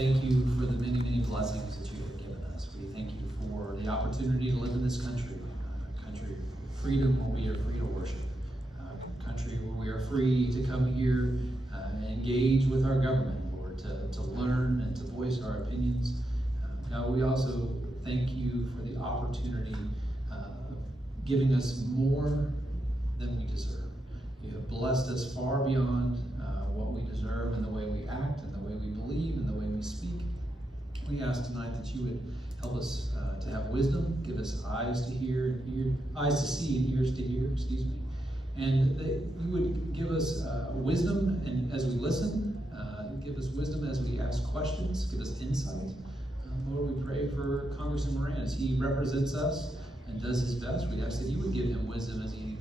thank you for the many, many blessings that you have given us. We thank you for the opportunity to live in this country, a country of freedom where we are free to worship, a country where we are free to come here and engage with our government, Lord, to learn and to voice our opinions. God, we also thank you for the opportunity of giving us more than we deserve. You have blessed us far beyond what we deserve in the way we act, in the way we believe, in the way we speak. We ask tonight that you would help us to have wisdom, give us eyes to hear, eyes to see and ears to hear, and that you would give us wisdom and as we listen, give us wisdom as we ask questions, give us insight. Lord, we pray for Congressman Moran as he represents us and does his best. We ask that you would give him wisdom as he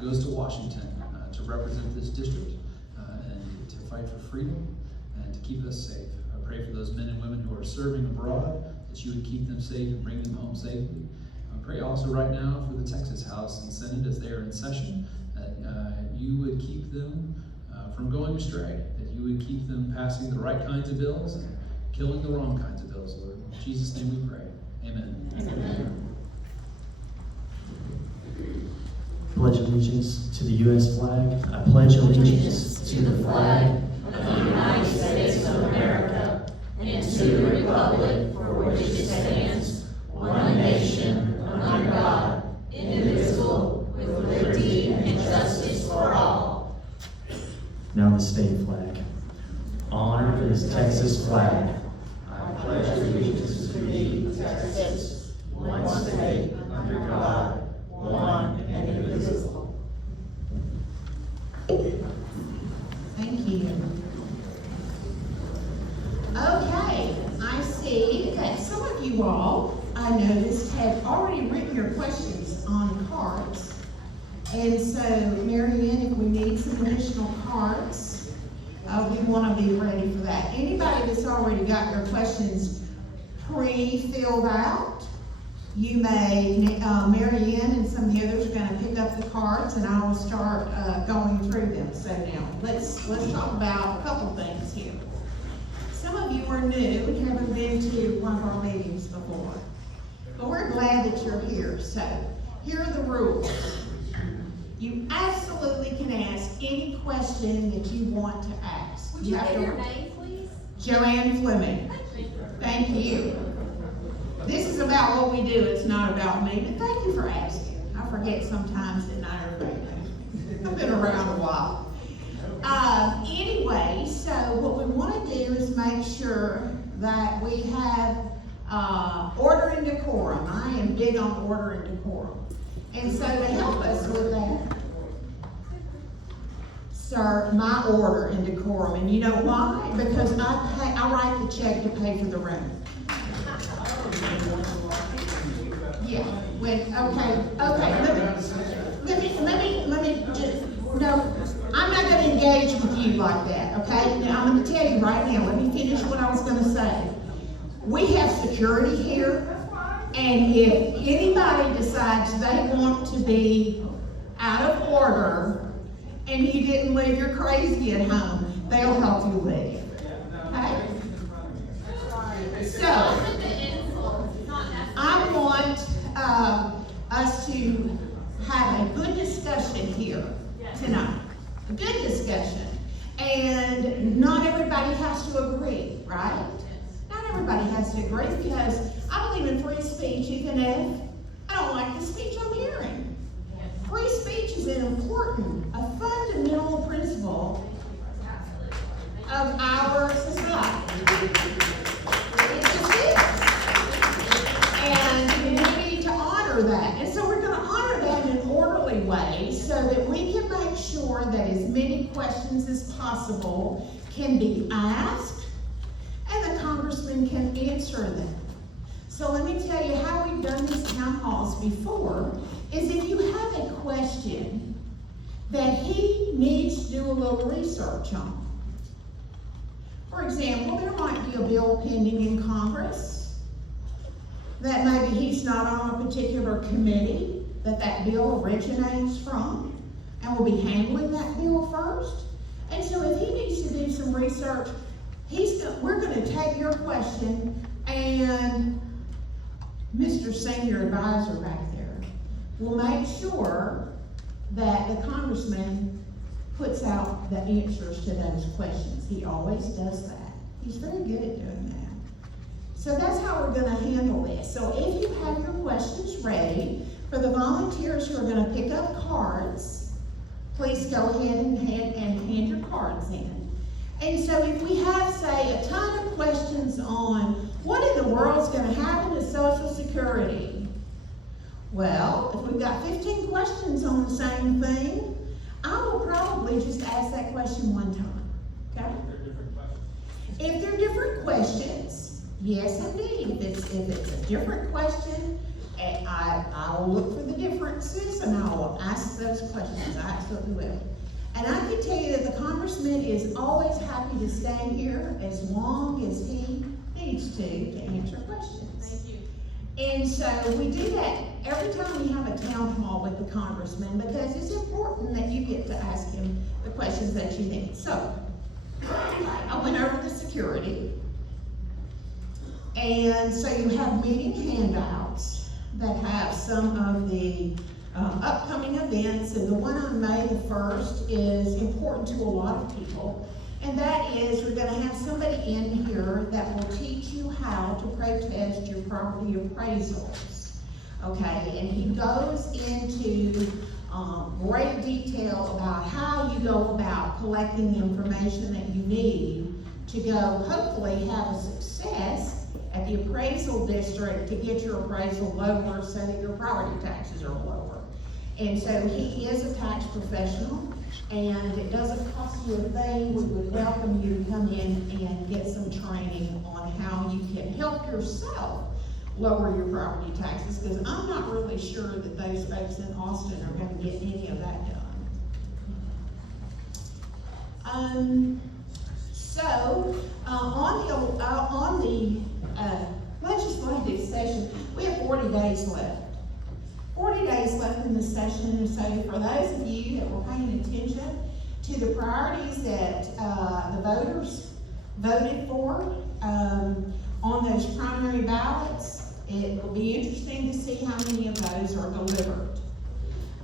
goes to Washington to represent this district and to fight for freedom and to keep us safe. I pray for those men and women who are serving abroad, that you would keep them safe and bring them home safely. I pray also right now for the Texas House and Senate as they are in session, that you would keep them from going astray, that you would keep them passing the right kinds of bills and killing the wrong kinds of bills, Lord. In Jesus' name we pray. Amen. Amen. Pledge allegiance to the U.S. flag. I pledge allegiance to the flag of the United States of America and to the republic for which it stands, one nation, under God, indivisible, with liberty and justice for all. Now the state flag. Honor this Texas flag. I pledge allegiance to thee, Texas, one state, under God, one and indivisible. Thank you. Okay, I see that some of you all, I noticed, have already written your questions on cards. And so, Marianne, if we need some additional cards, we want to be ready for that. Anybody that's already got your questions pre-filled out, you may, Marianne and some of the others are going to pick up the cards and I will start going through them. So now, let's talk about a couple things here. Some of you are new and haven't been to one of our meetings before. But we're glad that you're here. So, here are the rules. You absolutely can ask any question that you want to ask. Would you give your name, please? Joanne Fleming. Thank you. This is about what we do. It's not about me. But thank you for asking. I forget sometimes that not everybody knows. I've been around a while. Anyway, so what we want to do is make sure that we have order and decorum. I am big on order and decorum. And so to help us with that, sir, my order and decorum. And you know why? Because I write the check to pay for the room. Yeah. Let me just, no, I'm not going to engage with you like that, okay? Now, I'm going to tell you right now, let me finish what I was going to say. We have security here, and if anybody decides they want to be out of order and you didn't leave your crazy at home, they'll help you leave. Okay? So, I want us to have a good discussion here tonight. A good discussion. And not everybody has to agree, right? Not everybody has to agree because I believe in free speech even if I don't like the speech I'm hearing. Free speech is an important, a fundamental principle of our society. It just is. And we need to honor that. And so we're going to honor that in an orderly way so that we can make sure that as many questions as possible can be asked and the congressman can answer them. So let me tell you how we've done these town halls before is if you have a question that he needs to do a little research on. For example, there might be a bill pending in Congress that maybe he's not on a particular committee that bill originates from, and we'll be handling that bill first. And so if he needs to do some research, we're going to take your question, and Mr. Senior Advisor back there will make sure that the Congressman puts out the answers to those questions. He always does that. He's very good at doing that. So that's how we're gonna handle this. So if you have your questions ready, for the volunteers who are gonna pick up cards, please go ahead and hand your cards in. And so if we have, say, a ton of questions on what in the world's gonna happen to Social Security? Well, if we've got 15 questions on the same thing, I will probably just ask that question one time, okay? If they're different questions, yes indeed. If it's a different question, I will look for the differences and I will ask those questions. I absolutely will. And I can tell you that the Congressman is always happy to stand here as long as he needs to answer questions. Thank you. And so we do that every time we have a town hall with the Congressman, because it's important that you get to ask him the questions that you need. So I went over the security. And so you have meeting handouts that have some of the upcoming events, and the one on May the 1st is important to a lot of people, and that is we're going to have somebody in here that will teach you how to protest your property appraisals, okay? And he goes into great detail about how you go about collecting the information that you need to go hopefully have a success at the appraisal district to get your appraisal lower so that your property taxes are lower. And so he is a tax professional, and it doesn't cost you a thing. We would welcome you to come in and get some training on how you can help yourself lower your property taxes, because I'm not really sure that those folks in Austin are going to get any of that done. On the legislative session, we have 40 days left. 40 days left in the session, and so for those of you that were paying attention to the priorities that the voters voted for on those primary ballots, it will be interesting to see how many of those are delivered.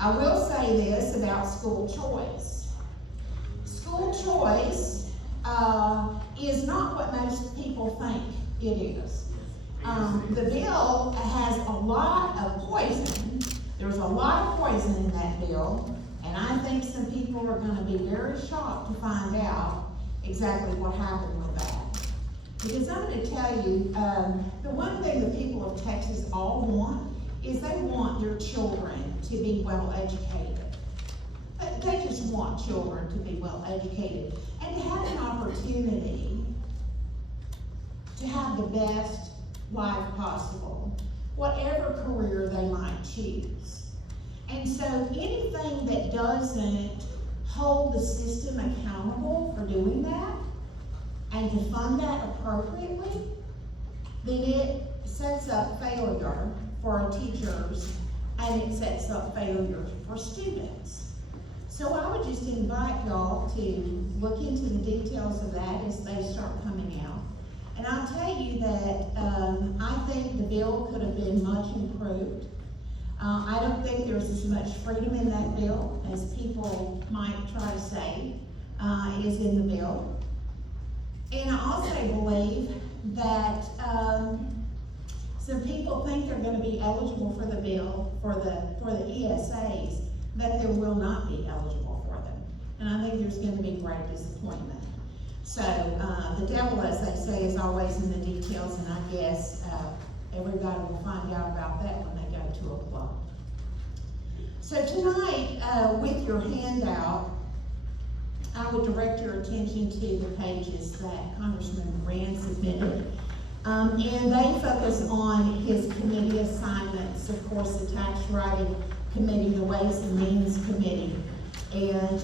I will say this about school choice. School choice is not what most people think it is. The bill has a lot of poison. There's a lot of poison in that bill, and I think some people are going to be very shocked to find out exactly what happened with that. Because I'm going to tell you, the one thing the people of Texas all want is they want their children to be well educated. They just want children to be well educated and to have an opportunity to have the best life possible, whatever career they might choose. And so anything that doesn't hold the system accountable for doing that and to fund that appropriately, then it sets up failure for our teachers and it sets up failure for students. So I would just invite y'all to look into the details of that as they start coming out. And I'll tell you that I think the bill could have been much improved. I don't think there's as much freedom in that bill as people might try to say is in the bill. And I also believe that some people think they're going to be eligible for the bill, for the ESAs, but they will not be eligible for them. And I think there's going to be great disappointment. So the devil, as they say, is always in the details, and I guess everybody will find out about that when they go to apply. So tonight, with your handout, I would direct your attention to the pages that Congressman Moran submitted. And they focus on his committee assignments, of course, the Tax Writing Committee, the Ways and Means Committee, and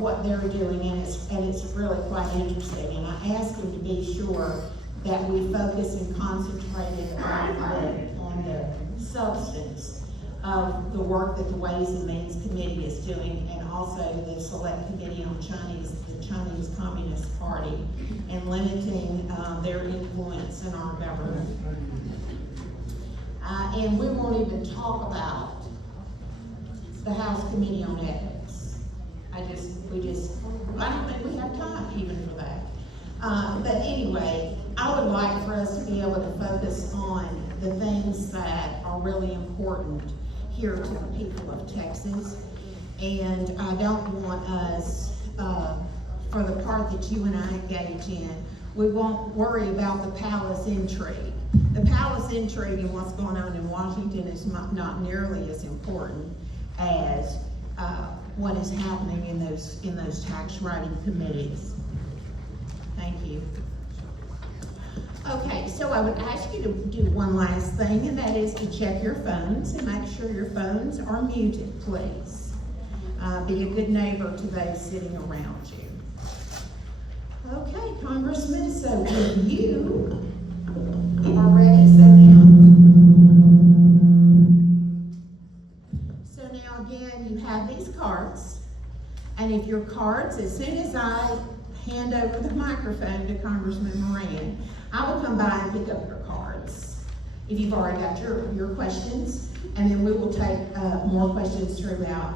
what they're doing, and it's really quite interesting. And I asked him to be sure that we focus and concentrated on the substance of the work that the Ways and Means Committee is doing, and also the Select Committee on the Chinese Communist Party, and limiting their influence in our government. And we won't even talk about the House Committee on Ethics. I don't think we have time even for that. But anyway, I would like for us to be able to focus on the things that are really important here to the people of Texas. And I don't want us, for the part that you and I engage in, we won't worry about the palace intrigue. The palace intrigue and what's going on in Washington is not nearly as important as what is happening in those tax writing committees. Thank you. Okay, so I would ask you to do one last thing, and that is to check your phones and make sure your phones are muted, please. Be a good neighbor to those sitting around you. Okay, Congressman, so if you are ready, so now again, you have these cards, and if your cards, as soon as I hand over the microphone to Congressman Moran, I will come by and pick up your cards, if you've already got your questions, and then we will take more questions throughout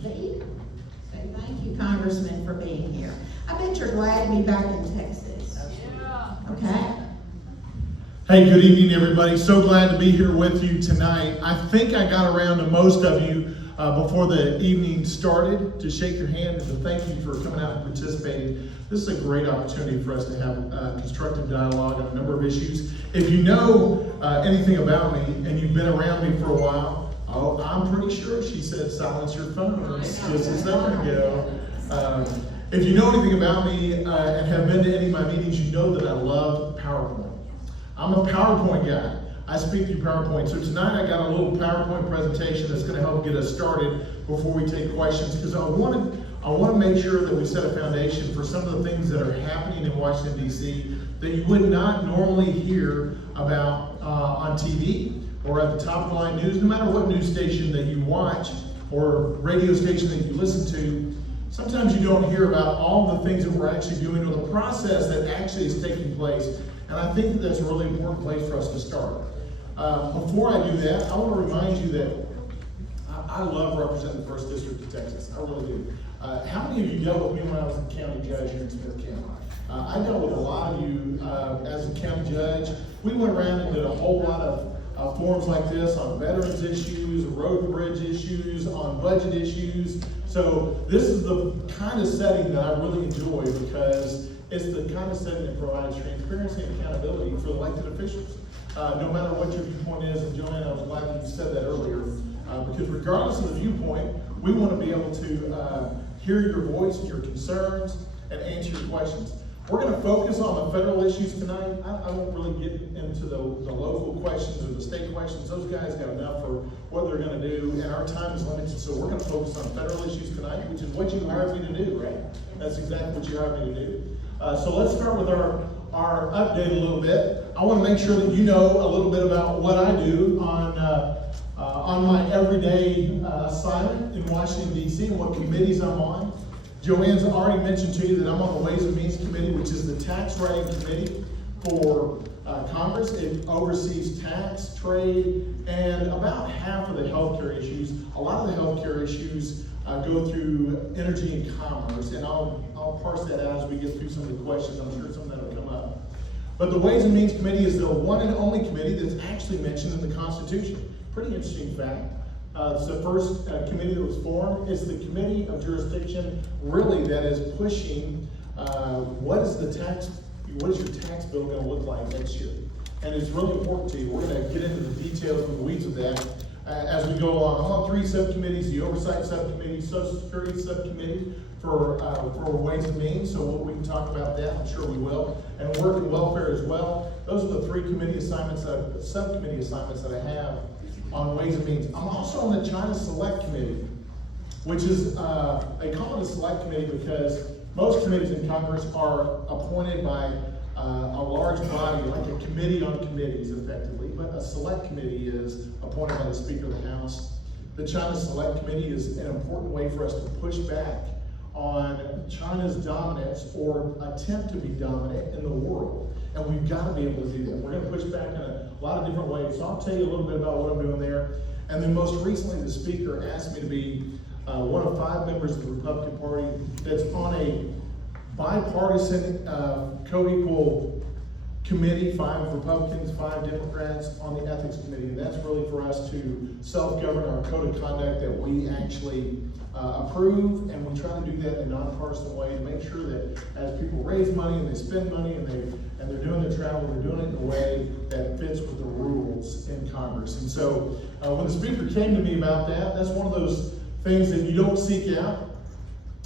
the evening. So thank you, Congressman, for being here. I bet you're glad to be back in Texas. Yeah. Okay? Hey, good evening, everybody. So glad to be here with you tonight. I think I got around to most of you before the evening started to shake your hand and to thank you for coming out and participating. This is a great opportunity for us to have constructive dialogue on a number of issues. If you know anything about me and you've been around me for a while, I'm pretty sure she said silence your phones just a second ago. If you know anything about me and have been to any of my meetings, you know that I love PowerPoint. I'm a PowerPoint guy. I speak through PowerPoint. So tonight I got a little PowerPoint presentation that's going to help get us started before we take questions, because I want to make sure that we set a foundation for some of the things that are happening in Washington, D.C. that you would not normally hear about on TV or at the top of the line news, no matter what news station that you watch or radio station that you listen to. Sometimes you don't hear about all the things that we're actually doing or the process that actually is taking place. And I think that that's a really important place for us to start. Before I do that, I want to remind you that I love representing the 1st District of Texas. I really do. How many of you dealt with me when I was a county judge here in Smith County? I dealt with a lot of you as a county judge. We went around and did a whole lot of forums like this on veterans issues, road and bridge issues, on budget issues. So this is the kind of setting that I really enjoy, because it's the kind of setting that provides transparency and accountability for elected officials. No matter what your viewpoint is, and Joanne, I was glad that you said that earlier, because regardless of the viewpoint, we want to be able to hear your voice and your concerns and answer your questions. We're going to focus on the federal issues tonight. I won't really get into the local questions or the state questions. Those guys got enough for what they're going to do, and our time is limited, so we're going to focus on federal issues tonight, which is what you hired me to do, right? That's exactly what you hired me to do. So let's start with our update a little bit. I want to make sure that you know a little bit about what I do on my everyday assignment in Washington, D.C., and what committees I'm on. Joanne's already mentioned to you that I'm on the Ways and Means Committee, which is the tax writing committee for Congress. It oversees tax, trade, and about half of the healthcare issues. A lot of the healthcare issues go through energy and commerce, and I'll parse that out as we get through some of the questions. I'm sure some of that will come up. But the Ways and Means Committee is the one and only committee that's actually mentioned in the Constitution. Pretty interesting fact. It's the first committee that was formed. It's the committee of jurisdiction, really, that is pushing what is your tax bill going to look like next year. And it's really important to you. We're going to get into the details and the weeds of that as we go along. I'm on 3 subcommittees: the Oversight Subcommittee, Social Security Subcommittee for Ways and Means. So we can talk about that. I'm sure we will. And Work and Welfare as well. Those are the 3 subcommittee assignments that I have on Ways and Means. I'm also on the China Select Committee, which is, they call it a select committee because most committees in Congress are appointed by a large large body, like a committee on committees effectively, but a select committee is appointed by the Speaker of the House. The China Select Committee is an important way for us to push back on China's dominance or attempt to be dominant in the world. And we've got to be able to do that. We're going to push back in a lot of different ways. So I'll tell you a little bit about what I'm doing there. And then most recently, the Speaker asked me to be one of 5 members of the Republican Party that's on a bipartisan, co-equal committee, 5 Republicans, 5 Democrats on the Ethics Committee. And that's really for us to self-govern our code of conduct that we actually approve, and we try to do that in a nonpartisan way to make sure that as people raise money and they spend money and they're doing their travel, they're doing it in a way that fits with the rules in Congress. And so when the Speaker came to me about that, that's one of those things that you don't seek out.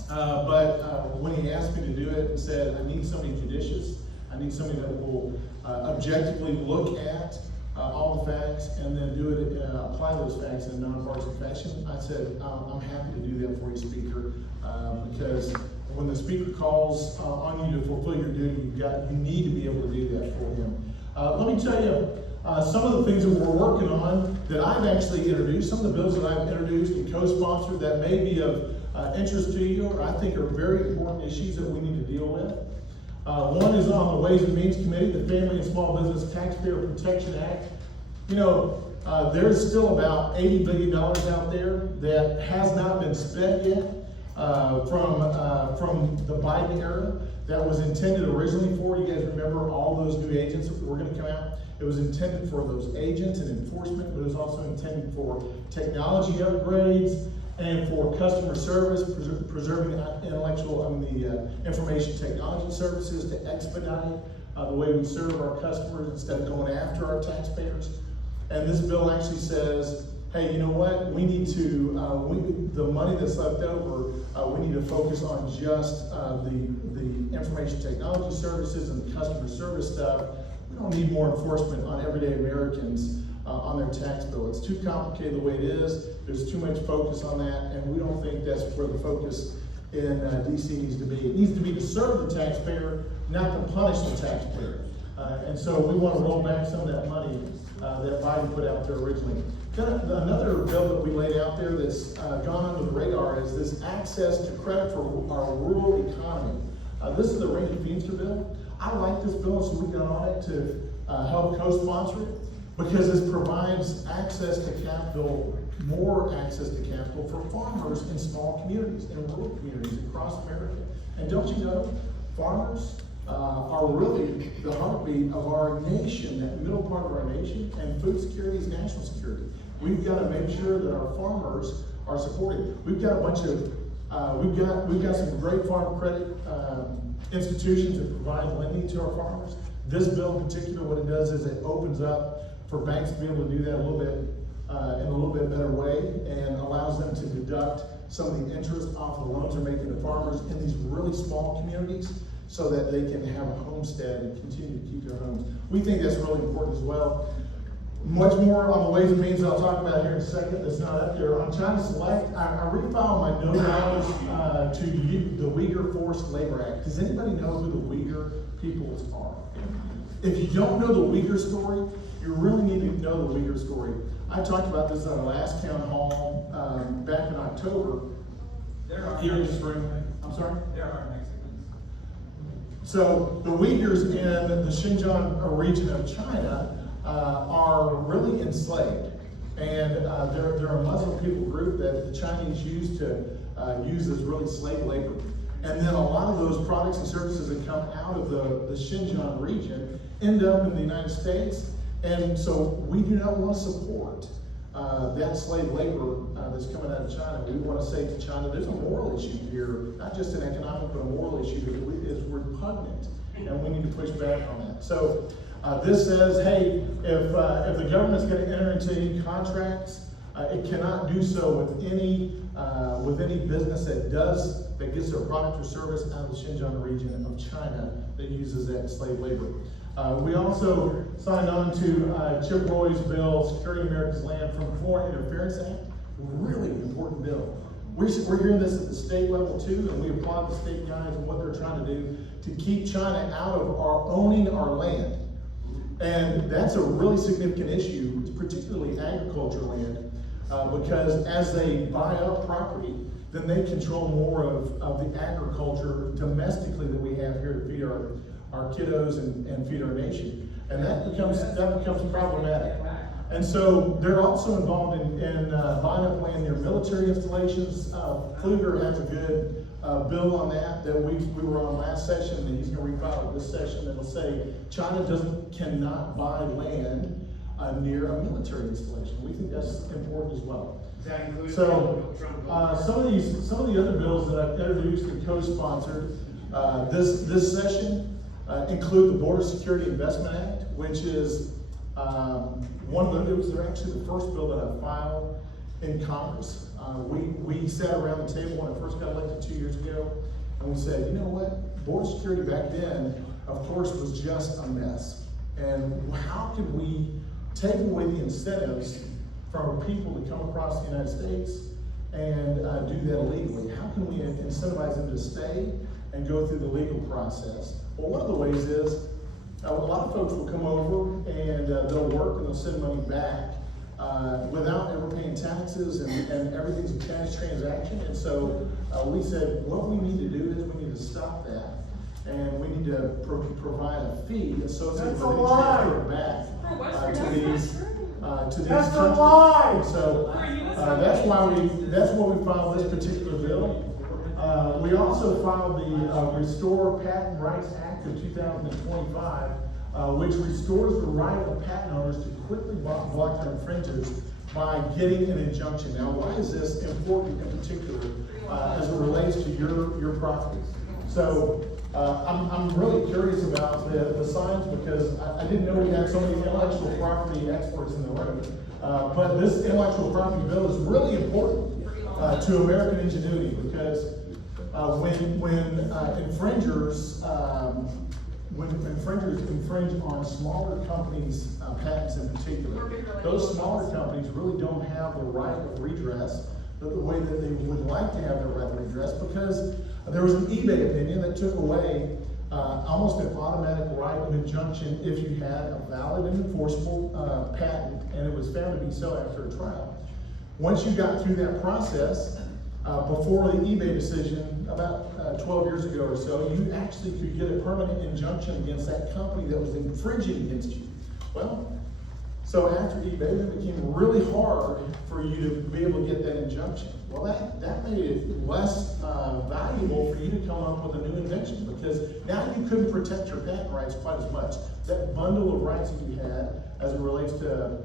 But when he asked me to do it and said, I need somebody judicious, I need somebody that will objectively look at all the facts and then do it, apply those facts in a nonpartisan fashion, I said, I'm happy to do that for you, Speaker, because when the Speaker calls on you to fulfill your duty, you need to be able to do that for him. Let me tell you some of the things that we're working on that I've actually introduced, some of the bills that I've introduced and co-sponsored that may be of interest to you, or I think are very important issues that we need to deal with. One is on the Ways and Means Committee, the Family and Small Business Taxpayer Protection Act. You know, there's still about $80 billion out there that has not been spent yet from the Biden era that was intended originally for, you guys remember all those new agents that were going to come out? It was intended for those agents and enforcement, but it was also intended for technology upgrades and for customer service, preserving the information technology services to expedite the way we serve our customers instead of going after our taxpayers. And this bill actually says, hey, you know what? We need to, the money that's left over, we need to focus on just the information technology services and the customer service stuff. We don't need more enforcement on everyday Americans on their tax bill. It's too complicated the way it is. There's too much focus on that, and we don't think that's where the focus in DC needs to be. It needs to be to serve the taxpayer, not to punish the taxpayer. And so we want to roll back some of that money that Biden put out there originally. Another bill that we laid out there that's gone under the radar is this access to credit for our rural economy. This is the Rankin-Feenstra bill. I like this bill, so we got on it to help co-sponsor it, because this provides access to capital, more access to capital for farmers in small communities, in rural communities across America. And don't you know, farmers are really the heartbeat of our nation, that middle part of our nation, and food security is national security. We've got to make sure that our farmers are supported. We've got a bunch of, we've got some great farm credit institutions that provide lending to our farmers. This bill in particular, what it does is it opens up for banks to be able to do that a little bit in a little bit better way, and allows them to deduct some of the interest off of the loans they're making to farmers in these really small communities, so that they can have a homestead and continue to keep their homes. We think that's really important as well. Much more on the Ways and Means I'll talk about here in a second that's not up there. On China Select, I refiled my no dollars to the Uyghur Forced Labor Act. Does anybody know who the Uyghur peoples are? If you don't know the Uyghur story, you really need to know the Uyghur story. I talked about this on our last town hall back in October. Here in this room. I'm sorry? There are Mexicans. So the Uyghurs in the Xinjiang region of China are really enslaved, and they're a Muslim people group that the Chinese use as really slave labor. And then a lot of those products and services that come out of the Xinjiang region end up in the United States, and so we do not want to support that slave labor that's coming out of China. We want to say to China, there's a moral issue here, not just an economic, but a moral issue that is repugnant, and we need to push back on that. So this says, hey, if the government's going to enter into any contracts, it cannot do so with any business that gets their product or service out of the Xinjiang region of China that uses that slave labor. We also signed on to Chip Roy's bill, Securing America's Land from Foreign Interference Act. Really important bill. We're hearing this at the state level too, and we applaud the state guys and what they're trying to do. to keep China out of owning our land. And that's a really significant issue, particularly agriculture land, because as they buy up property, then they control more of the agriculture domestically that we have here to feed our kiddos and feed our nation. And that becomes problematic. And so they're also involved in buying up land near military installations. Pfluger has a good bill on that we were on last session, and he's going to refile it this session. That'll say China cannot buy land near a military installation. We think that's important as well. So some of the other bills that I've introduced and co-sponsored this session include the Border Security Investment Act, which is one of those. They're actually the first bill that I filed in Congress. We sat around the table when I first got elected 2 years ago, and we said, you know what? Border security back then, of course, was just a mess. And how could we take away the incentives for people to come across the United States and do that illegally? How can we incentivize them to stay and go through the legal process? Well, one of the ways is a lot of folks will come over and they'll work and they'll send money back without ever paying taxes, and everything's a cash transaction. And so we said, what we need to do is we need to stop that, and we need to provide a fee associated with the transfer back to these countries. So that's why we filed this particular bill. We also filed the Restore Patent Rights Act of 2025, which restores the right of patent owners to quickly block their infringers by getting an injunction. Now, why is this important in particular as it relates to your property? So I'm really curious about the science, because I didn't know we had so many intellectual property experts in the room. But this intellectual property bill is really important to American ingenuity, because when infringers infringe on smaller companies' patents in particular, those smaller companies really don't have the right of redress the way that they would like to have the right of redress, because there was an eBay opinion that took away almost an automatic right of injunction if you had a valid and enforceable patent, and it was found to be so after a trial. Once you got through that process, before the eBay decision, about 12 years ago or so, you actually could get a permanent injunction against that company that was infringing against you. Well, so after eBay, it became really hard for you to be able to get that injunction. Well, that made it less valuable for you to come up with a new invention, because now you couldn't protect your patent rights quite as much. That bundle of rights that you had as it relates to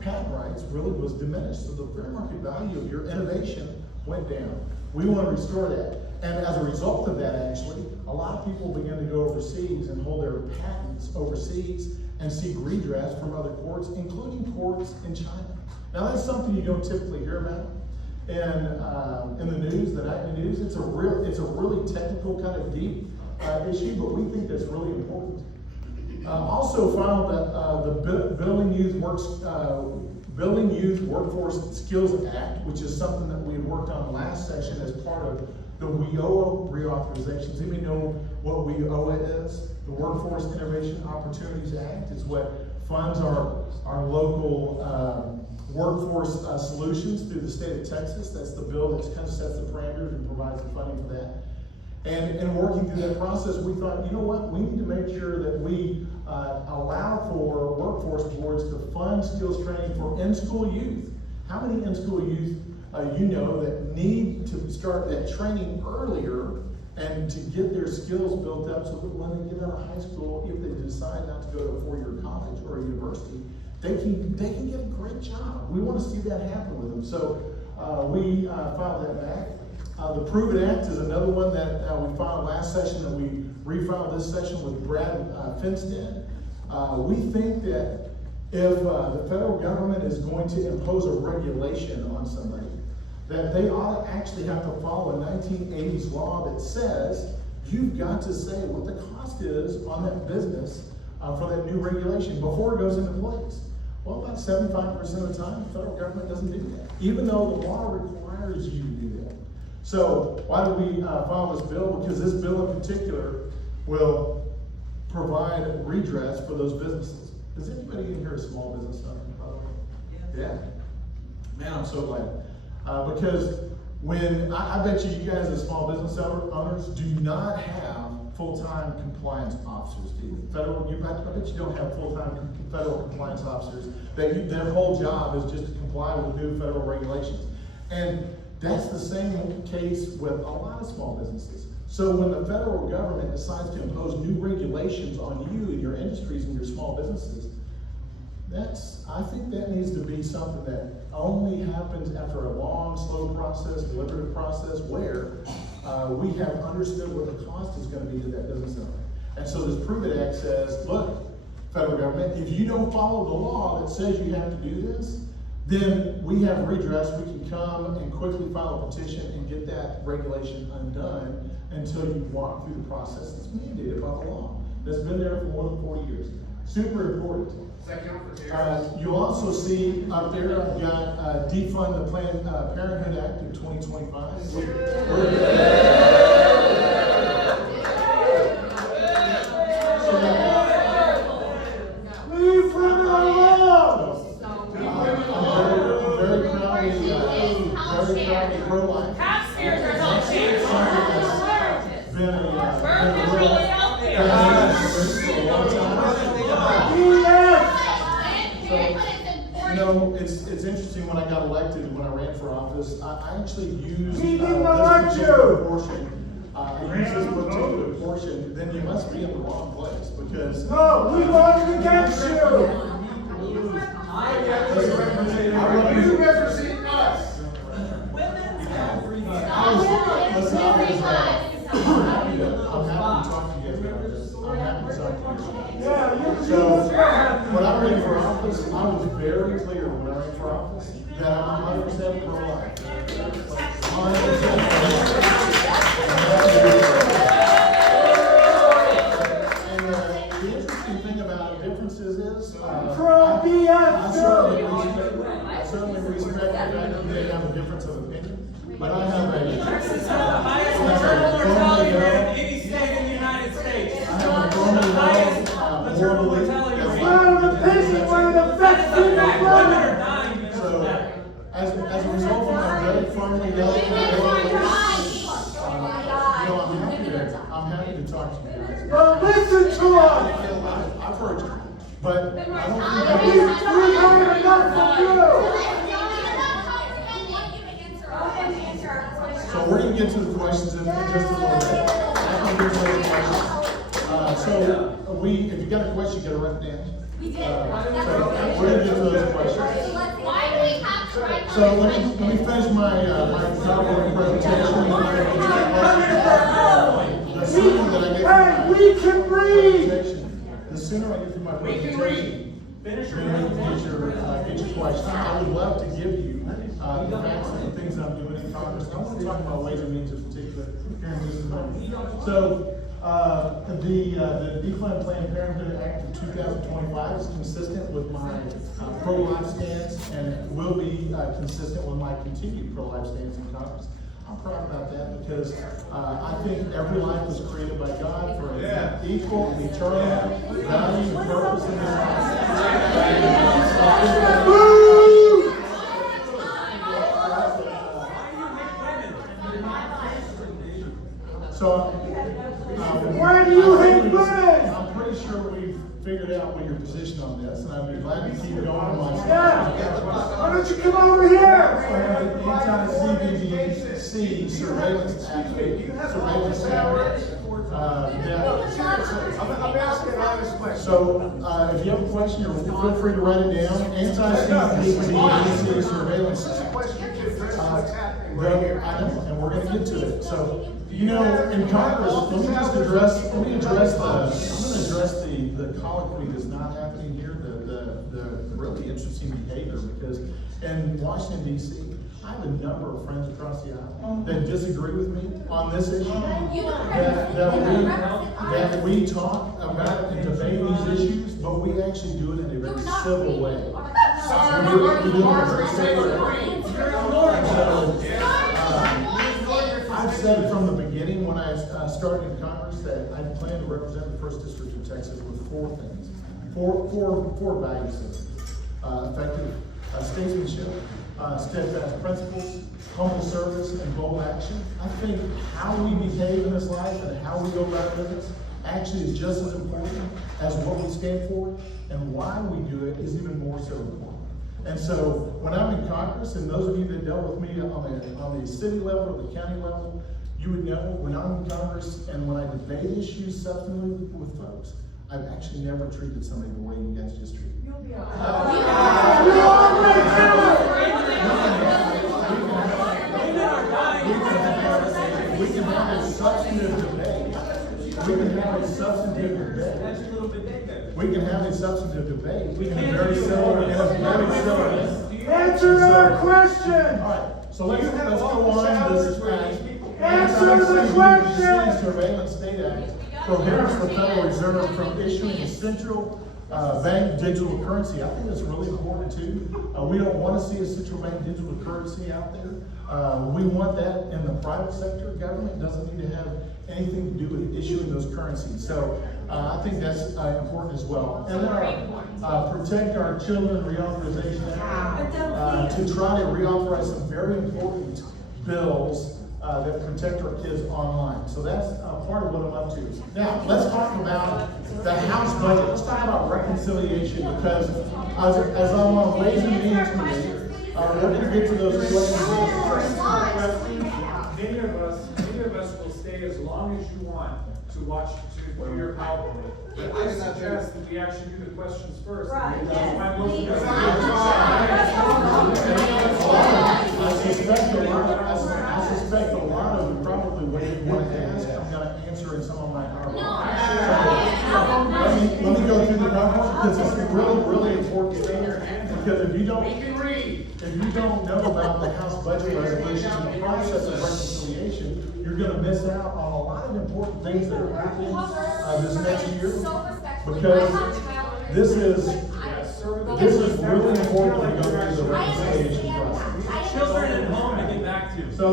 patent rights really was diminished. So the fair market value of your innovation went down. We want to restore that. And as a result of that, actually, a lot of people began to go overseas and hold their patents overseas and seek redress from other courts, including courts in China. Now, that's something you don't typically hear about in the news, the nightly news. It's a really technical, kind of deep issue, but we think that's really important. Also filed the Building Youth Workforce Skills Act, which is something that we had worked on last session as part of the WIOA reauthorizations. Anybody know what WIOA is? The Workforce Innovation Opportunities Act. It's what funds our local workforce solutions through the state of Texas. That's the bill that kind of sets the parameters and provides the funding for that. And working through that process, we thought, you know what, we need to make sure that we allow for workforce boards to fund skills training for in-school youth. How many in-school youth you know that need to start that training earlier and to get their skills built up, so that when they get out of high school, if they decide not to go to a four-year college or a university, they can get a great job. We want to see that happen with them. So we filed that back. The Prove It Act is another one that we filed last session, and we refiled this session with Brad Finstead. We think that if the federal government is going to impose a regulation on somebody, that they ought to actually have to follow a 1980s law that says you've got to say what the cost is on that business for that new regulation before it goes into place. Well, about 75% of the time, the federal government doesn't do that, even though the law requires you to do that. So why did we file this bill? Because this bill in particular will provide redress for those businesses. Is anybody in here a small business owner, by the way? Yeah. Man, I'm so glad. Because when, I bet you guys as small business owners do not have full-time compliance officers, do you? I bet you don't have full-time federal compliance officers. Their whole job is just to comply with new federal regulations. And that's the same case with a lot of small businesses. So when the federal government decides to impose new regulations on you and your industries and your small businesses, I think that needs to be something that only happens after a long, slow process, deliberative process, where we have understood what the cost is going to be to that business owner. And so this Prove It Act says, look, federal government, if you don't follow the law that says you have to do this, then we have redress. We can come and quickly file a petition and get that regulation undone until you walk through the process that's mandated by the law. That's been there for more than 40 years. Super important. You'll also see up there, I've got defund the Planned Parenthood Act of 2025. Leave women alone! I'm very proudly pro-life. Pastors are not changing. Been a really out there. for a long time. You know, it's interesting when I got elected, when I ran for office, I actually used this particular portion. I used this particular portion, then you must be in the wrong place because. No, we voted against you! You represent us! I'm happy to talk to you guys about this. I'm happy to talk to you. So, when I ran for office, I was very clear when I ran for office that I'm 100% pro-life. 100% And the interesting thing about differences is, I certainly respect the fact that they have a difference of opinion, but I have a as a result of my very firmly held I'm happy to talk to you guys. Well, listen to us! I've heard you, but I don't We heard enough from you! So we're going to get to the questions in just a little bit. I think there's other questions. So if you got a question, you got to write it down. We did. So we're going to get to those questions. Why do we have to write? So let me finish my PowerPoint presentation. The sooner that I get We can read! the sooner I get through my presentation, then we can get your questions. I would love to give you the facts and the things I'm doing in Congress. I want to talk about ways and means in particular here in just a moment. So the Defund Planned Parenthood Act of 2025 is consistent with my pro-life stance and will be consistent with my continued pro-life stance in Congress. I'm proud about that because I think every life was created by God for an equal and eternal value and purpose in this life. So, Why do you hate women? I'm pretty sure we've figured out what your position on this, and I'd be glad to keep going on my side. Yeah! Why don't you come over here? Anti-CBDC surveillance act, surveillance act. I'm asking honest questions. So, if you have a question, feel free to write it down. Anti-CBDC surveillance act. I know, and we're going to get to it. So, you know, in Congress, I'm going to address the colloquy that's not happening here, the really interesting behavior, because in Washington, D.C., I have a number of friends across the aisle that disagree with me on this issue, that we talk about and debate these issues, but we actually do it in a very civil way. said from the beginning when I started in Congress that I plan to represent the 1st District of Texas with 4 things, four value systems. Effective statesmanship, steadfast principles, humble service, and bold action. I think how we behave in this life and how we go about business actually is just as important as what we stand for, and why we do it is even more so important. And so when I'm in Congress, and those of you that dealt with me on the city level or the county level, you would know when I'm in Congress and when I debate issues substantively with folks, I've actually never treated somebody the way you guys just treated me. We can have a substantive debate. We can have a substantive debate. That's a little bit negative. We can have a substantive debate. We can very similar. Answer our question. All right. So let's go on. This Answer the question. City Surveillance State Act prohibits the Federal Reserve from issuing a central bank digital currency. I think that's really important too. We don't want to see a central bank digital currency out there. We want that in the private sector. Government doesn't need to have anything to do with issuing those currencies. So I think that's important as well. And then protect our children reauthorization act to try to reauthorize some very important bills that protect our kids online. So that's part of what I'm up to. Now, let's talk about the House budget. Let's talk about reconciliation, because as I'm on Ways and Means Committee, we're going to get to those questions. Many of us will stay as long as you want to watch to do your PowerPoint. But I suggest that we actually do the questions first. Right, Because yes, my most please. I suspect a lot of you probably what you want to ask, I'm going to answer in some of my PowerPoint. So, let me go through the PowerPoint, because it's really important. Because if you don't know about the House budget resolution and the process of reconciliation, you're going to miss out on a lot of important things that are happening this next year. Because this is really important to go through the reconciliation process. Children at home to get back to. So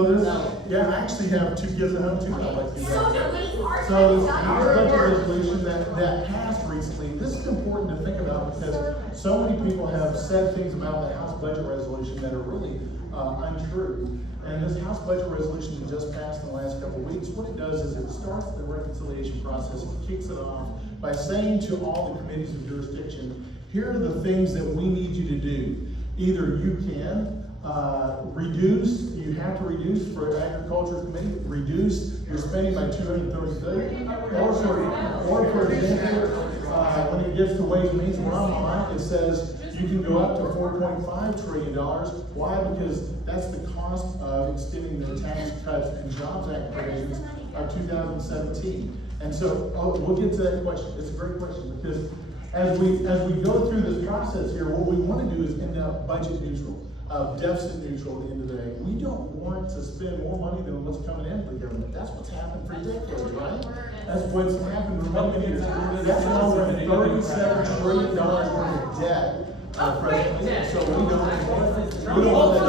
I actually have 2 kids at home too. I'd like to do that. So So this House budget resolution that passed recently, this is important to think about, because so many people have said things about the House budget resolution that are really untrue. And this House budget resolution that just passed in the last couple of weeks, what it does is it starts the reconciliation process. It kicks it off by saying to all the committees of jurisdiction, here are the things that we need you to do. Either you can you have to reduce for Agriculture Committee, reduce your spending by $230 billion, or for example, when it gets to Ways and Means, where I'm on, it says you can go up to $4.5 trillion. Why? Because that's the cost of extending the Tax Cuts and Jobs Act provisions of 2017. And so we'll get to that question. It's a great question, because as we go through this process here, what we want to do is end up budget neutral. Deficit neutral at the end of the day. We don't want to spend more money than what's coming in for the government. That's what's happened for decades, right? That's what's happened for many years. That's over $37 trillion worth of debt. So we don't want that.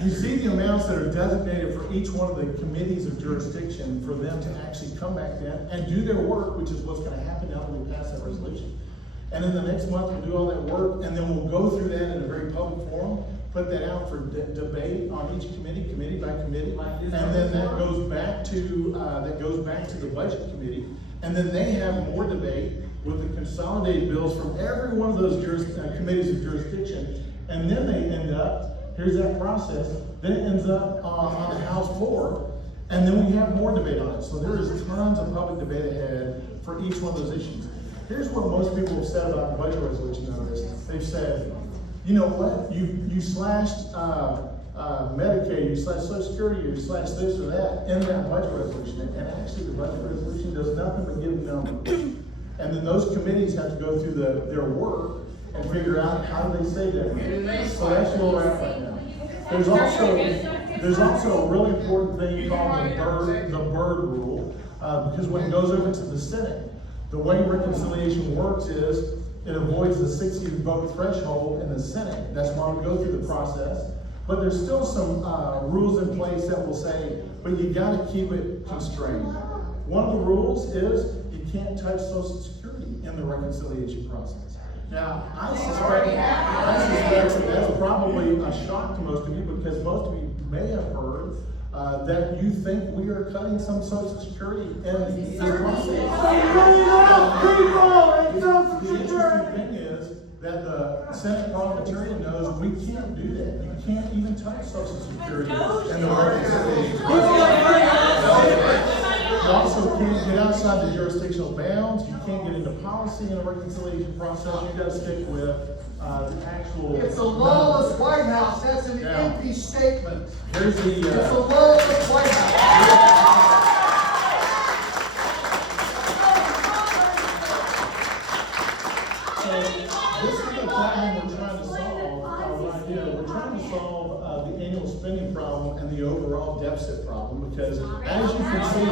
You see the amounts that are designated for each one of the committees of jurisdiction for them to actually come back then and do their work, which is what's going to happen now that we pass that resolution. And in the next month, we'll do all that work, and then we'll go through that in a very public forum, put that out for debate on each committee by committee, and then that goes back to the budget committee, and then they have more debate with the consolidated bills from every one of those committees of jurisdiction, and then they end up, here's that process, then it ends up on the House floor, and then we have more debate on it. So there is tons of public debate ahead for each one of those issues. Here's what most people have said about the budget resolution on this. They've said, you know what, you slashed Medicaid, you slashed Social Security, you slashed this or that in that budget resolution. And actually the budget resolution does nothing but give numbers. And then those committees have to go through their work and figure out how do they say that. So that's where we're at right now. There's also a really important thing called the bird rule, because when it goes over to the Senate, the way reconciliation works is it avoids the 60 vote threshold in the Senate. That's why we go through the process. But there's still some rules in place that will say, but you gotta keep it constrained. One of the rules is you can't touch Social Security in the reconciliation process. Now, I suspect that's probably a shock to most of you, because most of you may have heard that you think we are cutting some Social Security in the process. The interesting thing is that the Senate parliamentarian knows we can't do that. You can't even touch Social Security in the reconciliation process. You also can't get outside the jurisdictional bounds. You can't get into policy in the reconciliation process. You got to stick with the actual. It's a lawless White House. That's an empty statement. Here's the. It's a lawless White House. This is the problem we're trying to solve right here. We're trying to solve the annual spending problem and the overall deficit problem, because as you can see,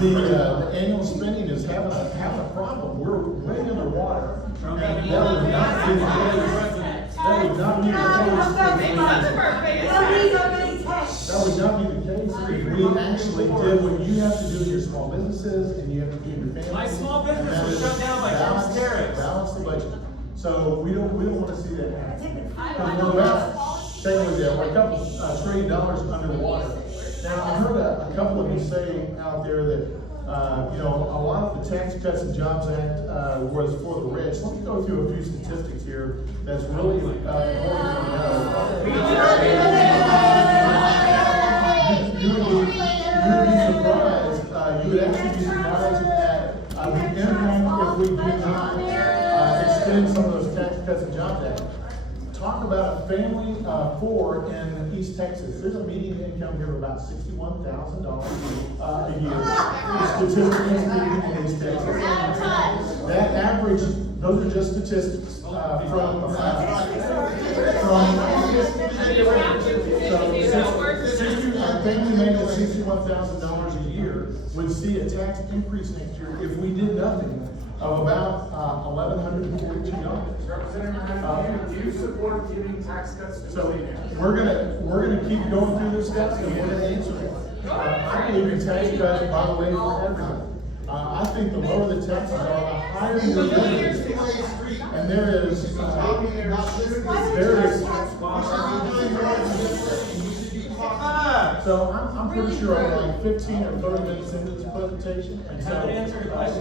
the annual spending is having a problem. We're way underwater. And that would not be the case. That would not be the case. That would not be the case if we actually did what you have to do in your small businesses and you have to do in your families. My small business was shut down by Trump's tariffs. Balance the budget. So we don't want to see that happen. Because we're about, take a look at that, we're a couple $1 trillion underwater. Now, I heard a couple of you say out there that a lot of the Tax Cuts and Jobs Act was for the rich. Let me go through a few statistics here that's really important to know. You would be surprised. You would actually be surprised at the impact if we do not extend some of those Tax Cuts and Jobs Act. Talk about a family of 4 in East Texas. There's a median income here of about $61,000 a year. Statistically speaking, in East Texas. That average, those are just statistics a family making $61,000 a year would see a tax increase next year if we did nothing of about $1,142. Representative, do you support giving tax cuts to So millionaires? we're gonna keep going through this stuff, and we're gonna answer it. I believe in tax cuts, by the way, for everyone. I think the lower the taxes are, the higher the revenue. And there is. So I'm pretty sure I'm like 15 or 30 minutes into this presentation, and so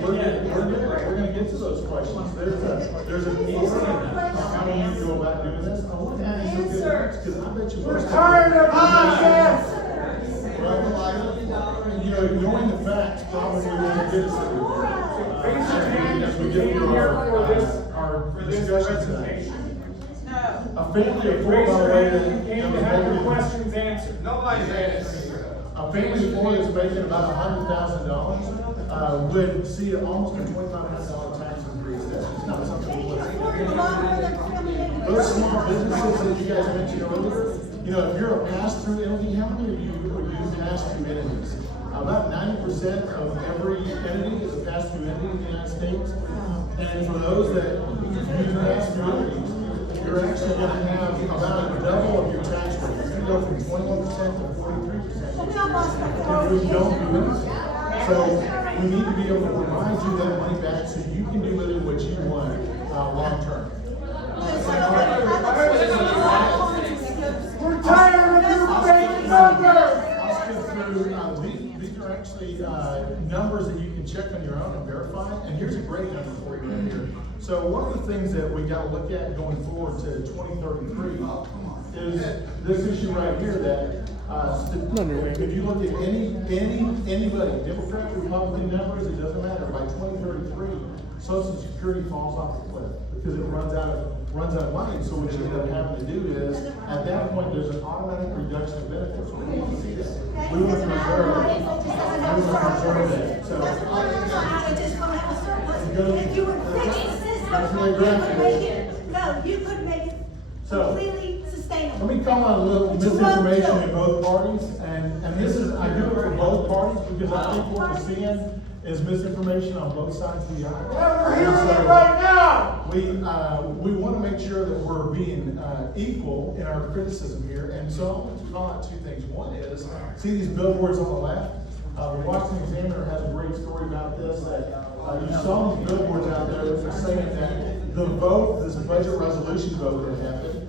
we're gonna get to those questions. There's an easy how do you go about doing this? I want to ask you because I bet you we're Tired of nonsense! Ignoring the facts probably won't get us anywhere. Raise your hand As if we you get came through here our for this discussion tonight. presentation. A family of 4, Raise by the your way, hand if you came to have your questions answered. Nobody's answering. a family of 4 that's making about $100,000 would see almost a $2,500 tax increase. That's just not something we would. Those small businesses that you guys mentioned earlier, if you're a pass-through entity, how many of you use pass-through entities? About 90% of every entity is a pass-through entity in the United States. And for those that use pass-through entities, you're actually going to have about a double of your tax rate. It's going to go from 21% to 43% if we don't do anything. So we need to be able to provide you that money back so you can do with it what you want long term. We're tired of your fake numbers! I'll skip through, these are actually numbers that you can check on your own and verify, and here's a great number for you right here. So one of the things that we got to look at going forward to 2033 is this issue right here that if you look at anybody, Democrat, Republican numbers, it doesn't matter. By 2033, Social Security falls off the cliff because it runs out of money. So what you end up having to do is, at that point, there's an automatic reduction of benefits. We don't want to see that. We want to preserve that. So If you would fix the system, you could make it, no, you could make it completely sustainable. let me call out a little misinformation in both parties, and this is, I do it for both parties because I think what we're seeing is misinformation on both sides of the aisle. We're hearing And so it right now. we want to make sure that we're being equal in our criticism here. And so I want to call out two things. One is, see these billboards on the left? The Washington Examiner has a great story about this, that you saw these billboards out there that were saying that the vote, this budget resolution vote that happened,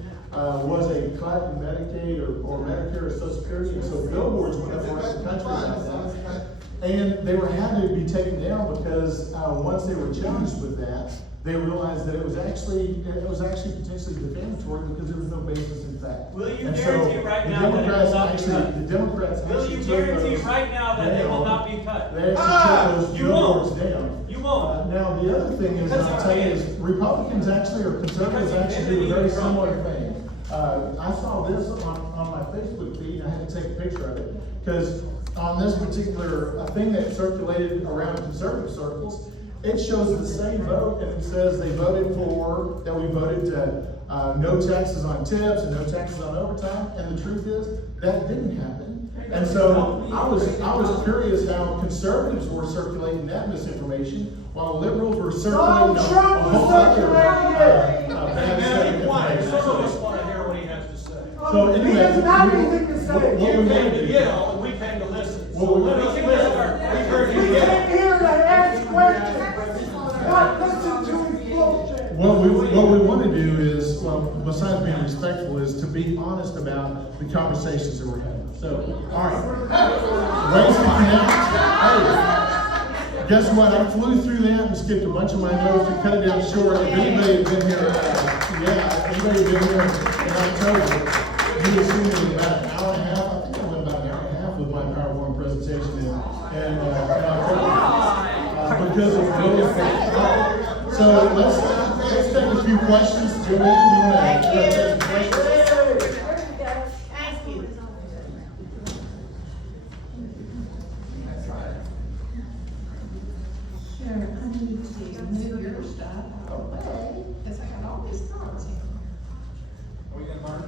was a cut in Medicaid or Medicare or Social Security. And so billboards went up around the country about that. And they were had to be taken down because once they were challenged with that, they realized that it was actually potentially defamatory because there was no basis in fact. Will you And guarantee so right the now that it will not be cut? The Democrats Will actually you took guarantee those right now that they will not be cut? They actually took those You billboards won't. down. You won't. Now, the other thing is, Because I'll you tell you, can't. is Republicans actually, or conservatives actually do a very similar thing. I saw this on my Facebook feed, and I had to take a picture of it, because on this particular thing that circulated around conservative circles, it shows the same vote, and it says they voted for, that we voted to no taxes on tips and no taxes on overtime, and the truth is, that didn't happen. And so I was curious how conservatives were circulating that misinformation, while liberals were circulating a whole other bad set of information. Conservatives want to hear what he has to say. So anyway, He doesn't have anything to say. what we You want came to to do. yell, and we came to listen. So Well, let us listen. We heard We you yell. came here to ask questions, not listen to his bullshit. What we want to do is, well, besides being respectful, is to be honest about the conversations that we're having. So, all right. Ways to connect. Hey, guess what? I flew through that and skipped a bunch of my notes to cut it down short. If anybody had been here, anybody had been here in October, you would see me in about an hour and a half. I think I went about an hour and a half with my PowerPoint presentation in October. Because it's really important. So let's take a few questions. Joanne, do you want to take some questions? Thank you. Sure, I need to move your stuff out of the way, because I got all these cards here. Are we gonna mark?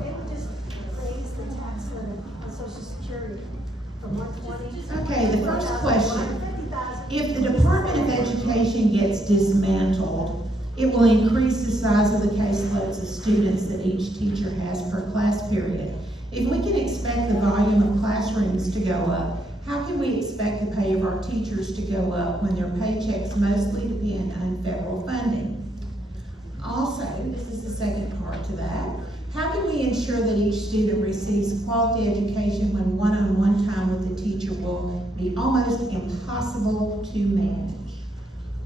They would just raise the tax limit on Social Security from 120. Okay, the first question. If the Department of Education gets dismantled, it will increase the size of the caseloads of students that each teacher has per class period. If we can expect the volume of classrooms to go up, how can we expect the pay of our teachers to go up when their paychecks mostly depend on federal funding? Also, this is the second part to that, how can we ensure that each student receives quality education when one-on-one time with the teacher will be almost impossible to manage?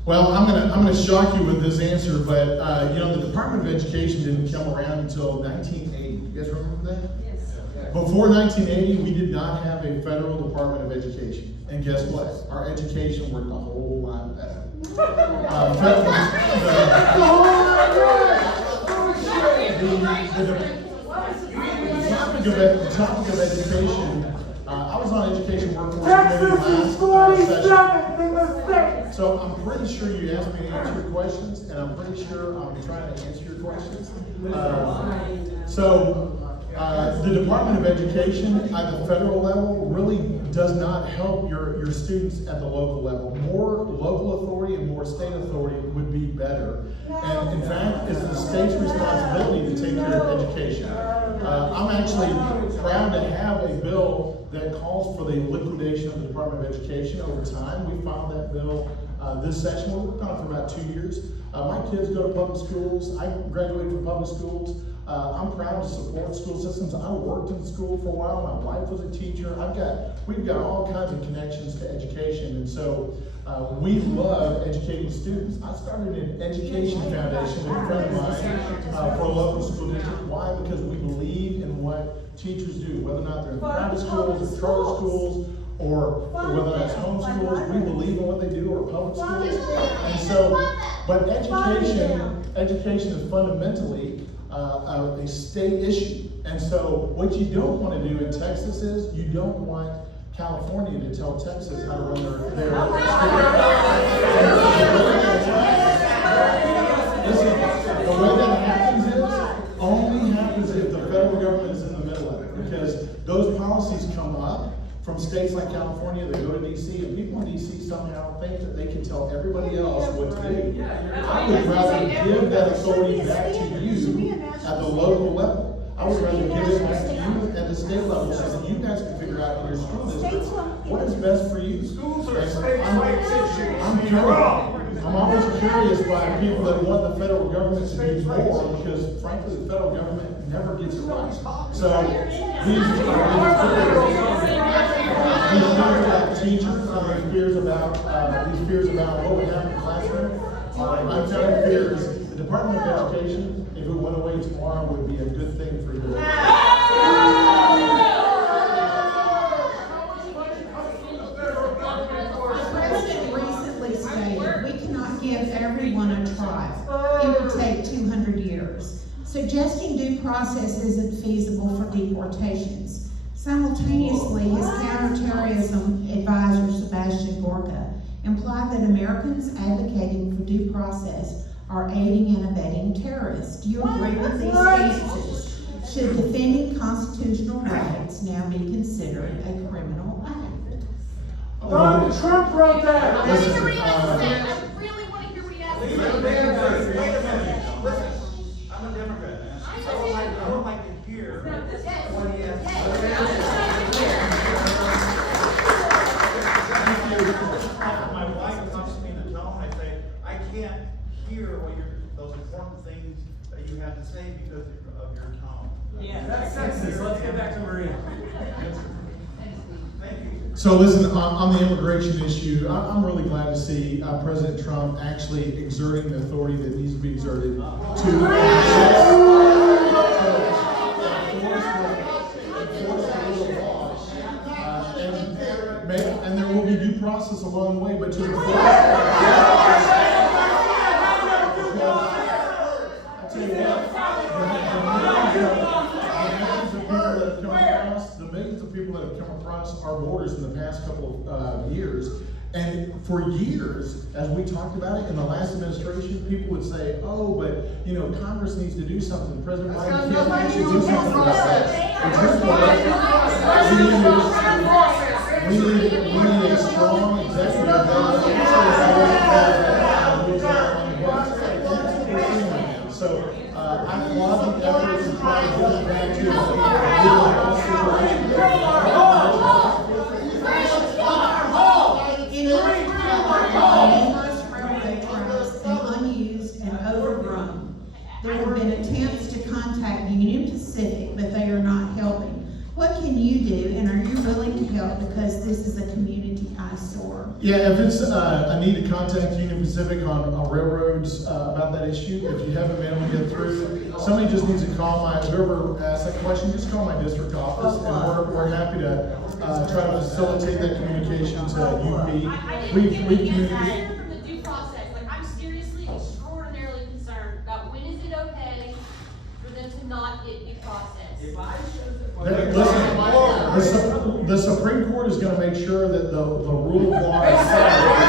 Well, I'm gonna shock you with this answer, but the Department of Education didn't come around until 1980. You guys remember that? Yes. Before 1980, we did not have a federal Department of Education, and guess what? Our education worked a whole lot better. The topic of education, I was on education workforce committee Texas is last session. 47th in the state. So I'm pretty sure you asked me to answer your questions, and I'm pretty sure I'm trying to answer your questions. The Department of Education at the federal level really does not help your students at the local level. More local authority and more state authority would be better. And in fact, it's the state's responsibility to take care of education. I'm actually proud to have a bill that calls for the liquidation of the Department of Education over time. We filed that bill this session. We worked on it for about 2 years. My kids go to public schools. I graduated from public schools. I'm proud to support school systems. I worked in school for a while. My wife was a teacher. We've got all kinds of connections to education, and so we love educating students. I started an education foundation with a friend of mine for a local school district. Why? Because we believe in what teachers do, whether or not they're in private schools or charter schools, or whether that's homeschools. We believe in what they do, or public schools. And so, but education is fundamentally a state issue. And so what you don't want to do in Texas is you don't want California to tell Texas how to run their Listen, the way that happens only happens if the federal government is in the middle of it, because those policies come up from states like California that go to DC, and people in DC somehow think that they can tell everybody else what to do. I would rather give that authority back to you at the local level. I would rather give it back to you at the state level so that you guys can figure out in your school district what is best for you. Schools are And state rights issues. I'm always curious by people that want the federal government to do more, because frankly, the federal government never gets it right. So, these fears about teachers, these fears about what would happen in the classroom, I'm telling fears, the Department of Education, if it went away tomorrow, would be a good thing for you. Give everyone a trial. It would take 200 years. Suggesting due process isn't feasible for deportations. Simultaneously, his counterterrorism advisor, Sebastian Gorka, implied that Americans advocating for due process are aiding and abetting terrorists. Do you agree with these stances? Should defending constitutional rights now be considered a criminal act? Donald Trump wrote that. Let me read it. I really want to hear what he has to say. Wait a minute. Listen, I'm a Democrat. I don't like to hear what he has to say. My wife comes to me to tell me, I say, I can't hear those important things that you have to say because of your tone. Yeah, that's sexist. Let's get back to Moran. Thank you. So listen, on the immigration issue, I'm really glad to see President Trump actually exerting the authority that needs to be exerted to enforce the law. And there will be due process along the way, but to enforce I'll tell you what, the millions of people that have come across our borders in the past couple of years, and for years, as we talked about it in the last administration, people would say, oh, but Congress needs to do something. President Biden can't actually do something about that. We need a strong executive So I applaud the efforts to try to get it back to There have been attempts to contact Union Pacific, but they are not helping. What can you do, and are you willing to help, because this is a community eyesore? Yeah, if it's a need to contact Union Pacific on railroads about that issue, if you haven't been able to get through, somebody just needs to call whoever asked that question, just call my district office, and we're happy to try to facilitate that communication to UP. I didn't get the answer from the due process. Like, I'm seriously extraordinarily concerned about when is it okay for them to not get due process. Listen, the Supreme Court is going to make sure that the rule of law is followed.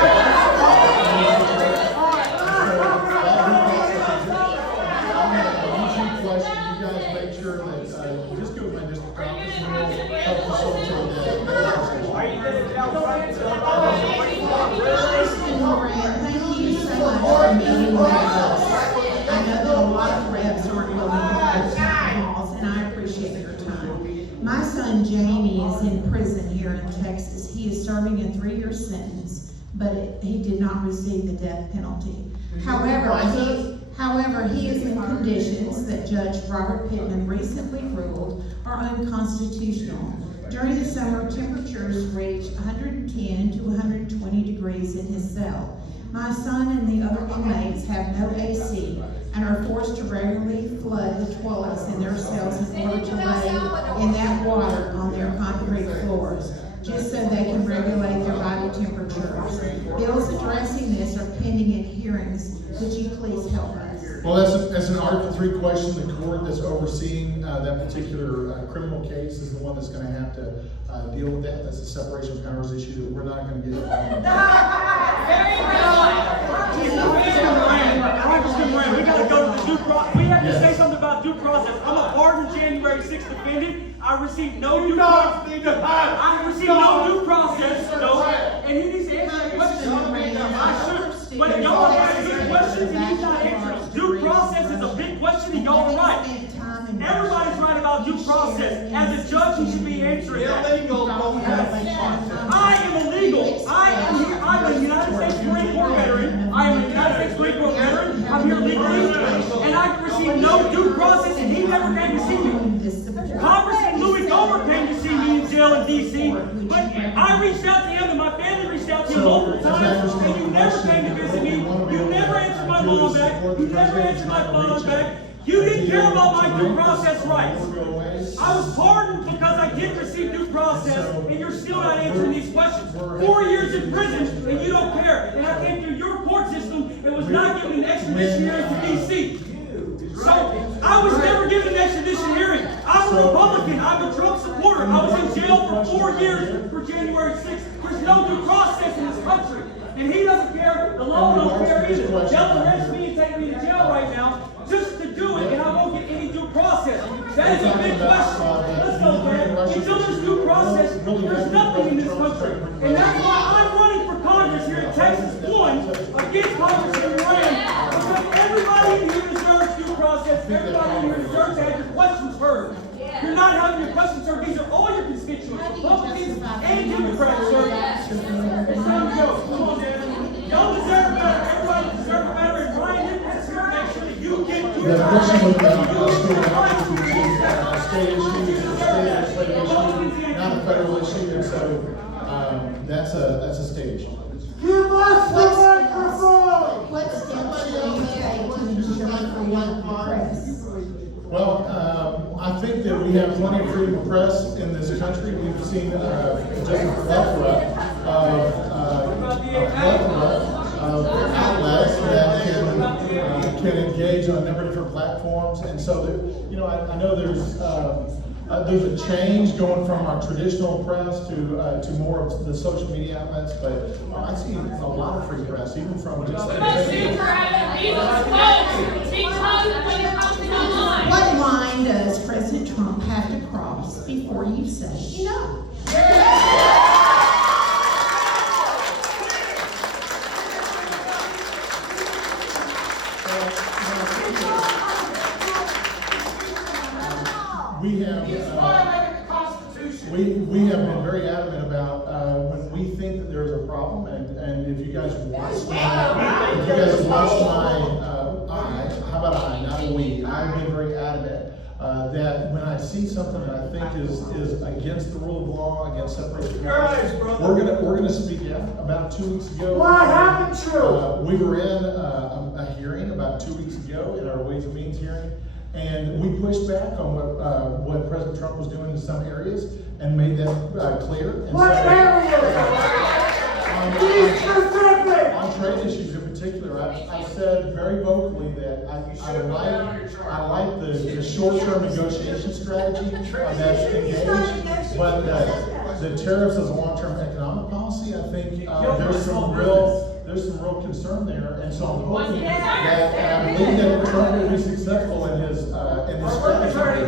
Question, you guys make sure that just go to my district office and we'll help facilitate that. Moran, thank you so much for meeting with us. I know that a lot of reps aren't willing to go to town halls, and I appreciate your time. My son Jamie is in prison here in Texas. He is serving a 3-year sentence, but he did not receive the death penalty. However, he is in conditions that Judge Robert Pittman recently ruled are unconstitutional. During the summer, temperatures reach 110 to 120 degrees in his cell. My son and the other inmates have no AC and are forced to regularly flood the toilets in their cells in order to lay in that water on their concrete floors, just so they can regulate their body temperatures. Bills addressing this are pending in hearings. Could you please help us? Well, that's an Article 3 question. The court that's overseeing that particular criminal case is the one that's going to have to deal with that. That's a separation of powers issue that we're not going to get involved in. We gotta go to the due process. We have to say something about about due process. I'm a pardoned January 6th defendant. I received no due process. I received no due process. No. And he needs to answer that question. I should. But y'all are asking good questions and he's not answering them. Due process is a big question and y'all are right. Everybody's right about due process. As a judge, he should be answering that. I am illegal. I am here. I'm a United States Marine Corps veteran. I am a United States Marine Corps veteran. I'm here legally. And I received no due process and he never came to see me. Congressman Louis Gohmert came to see me in jail in D.C. But I reached out to him and my family reached out to him multiple times and you never came to visit me. You never answered my mom back. You never answered my father back. You didn't care about my due process rights. I was pardoned because I didn't receive due process, and you're still not answering these questions. 4 years in prison, and you don't care. And I came through your court system and was not given an extradition hearing to D.C. So, I was never given an extradition hearing. I'm a Republican. I'm a Trump supporter. I was in jail for 4 years for January 6th. There's no due process in this country. And he doesn't care. The law don't care either. They'll arrest me and take me to jail right now just to do it, and I won't get any due process. That is a big question. Let's go, man. Until there's due process, there's nothing in this country. And that's why I'm running for Congress here in Texas 1 against Congressman Moran. Because everybody in here deserves due process. Everybody in here deserves to have your questions heard. You're not having your questions heard. These are all your constituents, Republicans and Democrats, sir. It's time to go. Come on, man. Y'all deserve better. Everybody deserves better. And Ryan didn't make sure that you get The question was about a state issue, not a federal issue, and so that's a state issue. Give us the microphone! What steps will you take to ensure freedom of press? Well, I think that we have plenty of freedom of press in this country. We've seen just a plethora of outlets that can engage on a number of different platforms, and so I know there's a change going from our traditional press to more of the social media outlets, but I see a lot of free press, even from just What line does President Trump have to cross before you say enough? We have been very adamant about when we think that there's a problem, and if you guys watch my how about I, not a we, I've been very adamant that when I see something that I think is against the rule of law, against separation of powers, we're gonna speak out. About 2 weeks ago, What happened to? we were in a hearing about 2 weeks ago in our Ways and Means hearing, and we pushed back on what President Trump was doing in some areas and made that clear. And What area? Be specific! On trade issues in particular, I've said very vocally that I like the short-term negotiation strategy that's engaged, but the tariffs as a long-term economic policy, I think there's some real concern there, and so I'm hoping that I believe that Trump will be successful in his strategy,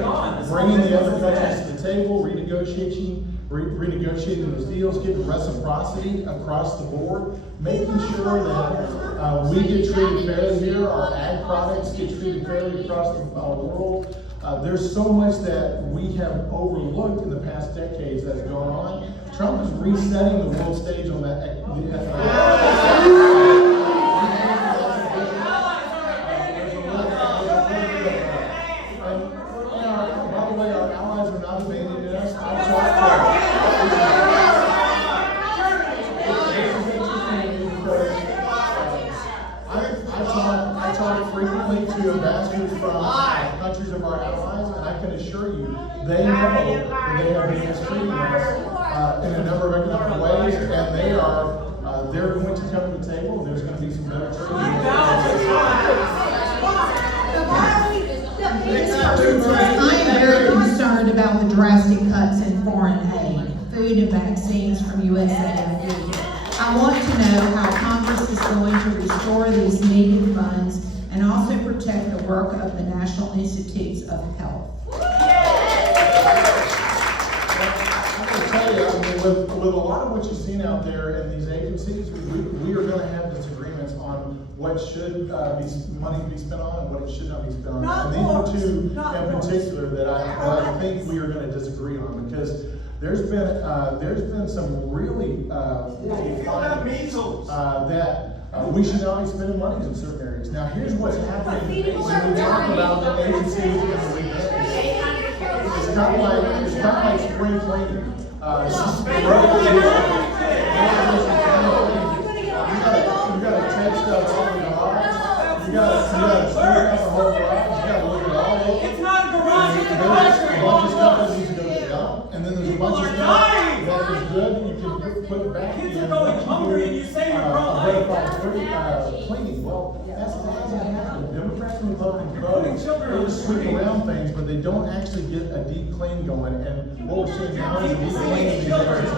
bringing the other countries to the table, renegotiating those deals, getting reciprocity across the board, making sure that we get treated fairly here, our ag products get treated fairly across the world. There's so much that we have overlooked in the past decades that's gone on. Trump is resetting the world stage on that. By the way, our allies are not abandoning us. I talk frequently to ambassadors from countries of our allies, and I can assure you, they know that they have been mistreating us in a number of economic ways, and they're going to come to the table, and there's going to be some better treatment. I am very concerned about the drastic cuts in foreign aid, food and vaccines from USAID. I want to know how Congress is going to restore these needed funds and also protect the work of the National Institutes of Health. I'm gonna tell you, I mean, with a lot of what you've seen out there in these agencies, we are gonna have disagreements on what should money be spent on and what it should not be spent on. Not And books, these are two not in books. particular that I think we are gonna disagree on, because there's been some really, You don't have measles. that we should not be spending money in certain areas. Now, here's what's happening when we talk about the agencies and the weekends. It's kind of like spring cleaning. You gotta take stuff off the garage. You gotta clean up the whole garage. You gotta look at all of it. It's not a garage, it's a There's a bunch of classroom. stuff that needs to go to the dump, and then there's a bunch of People are stuff dying. that is good that you can put back in. Kids are going hungry and you say you're pro-life. Cleaning, well, that's not happening. Democrats and Republicans both, Putting children they just on the sweep street. around things, but they don't actually get a deep clean going, and what we're seeing now is a deep clean in these areas.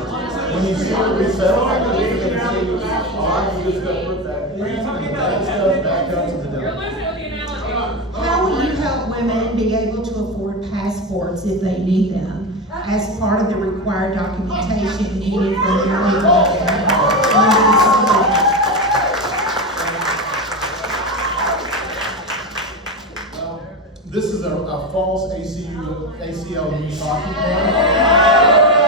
When you see it resettle, I think you're gonna see a lot of good stuff put back in, and bad stuff back up to the You're dump. losing with the analogy. How will you help women be able to afford passports if they need them as part of the required documentation needed for marriage? This is a false ACLU talking point.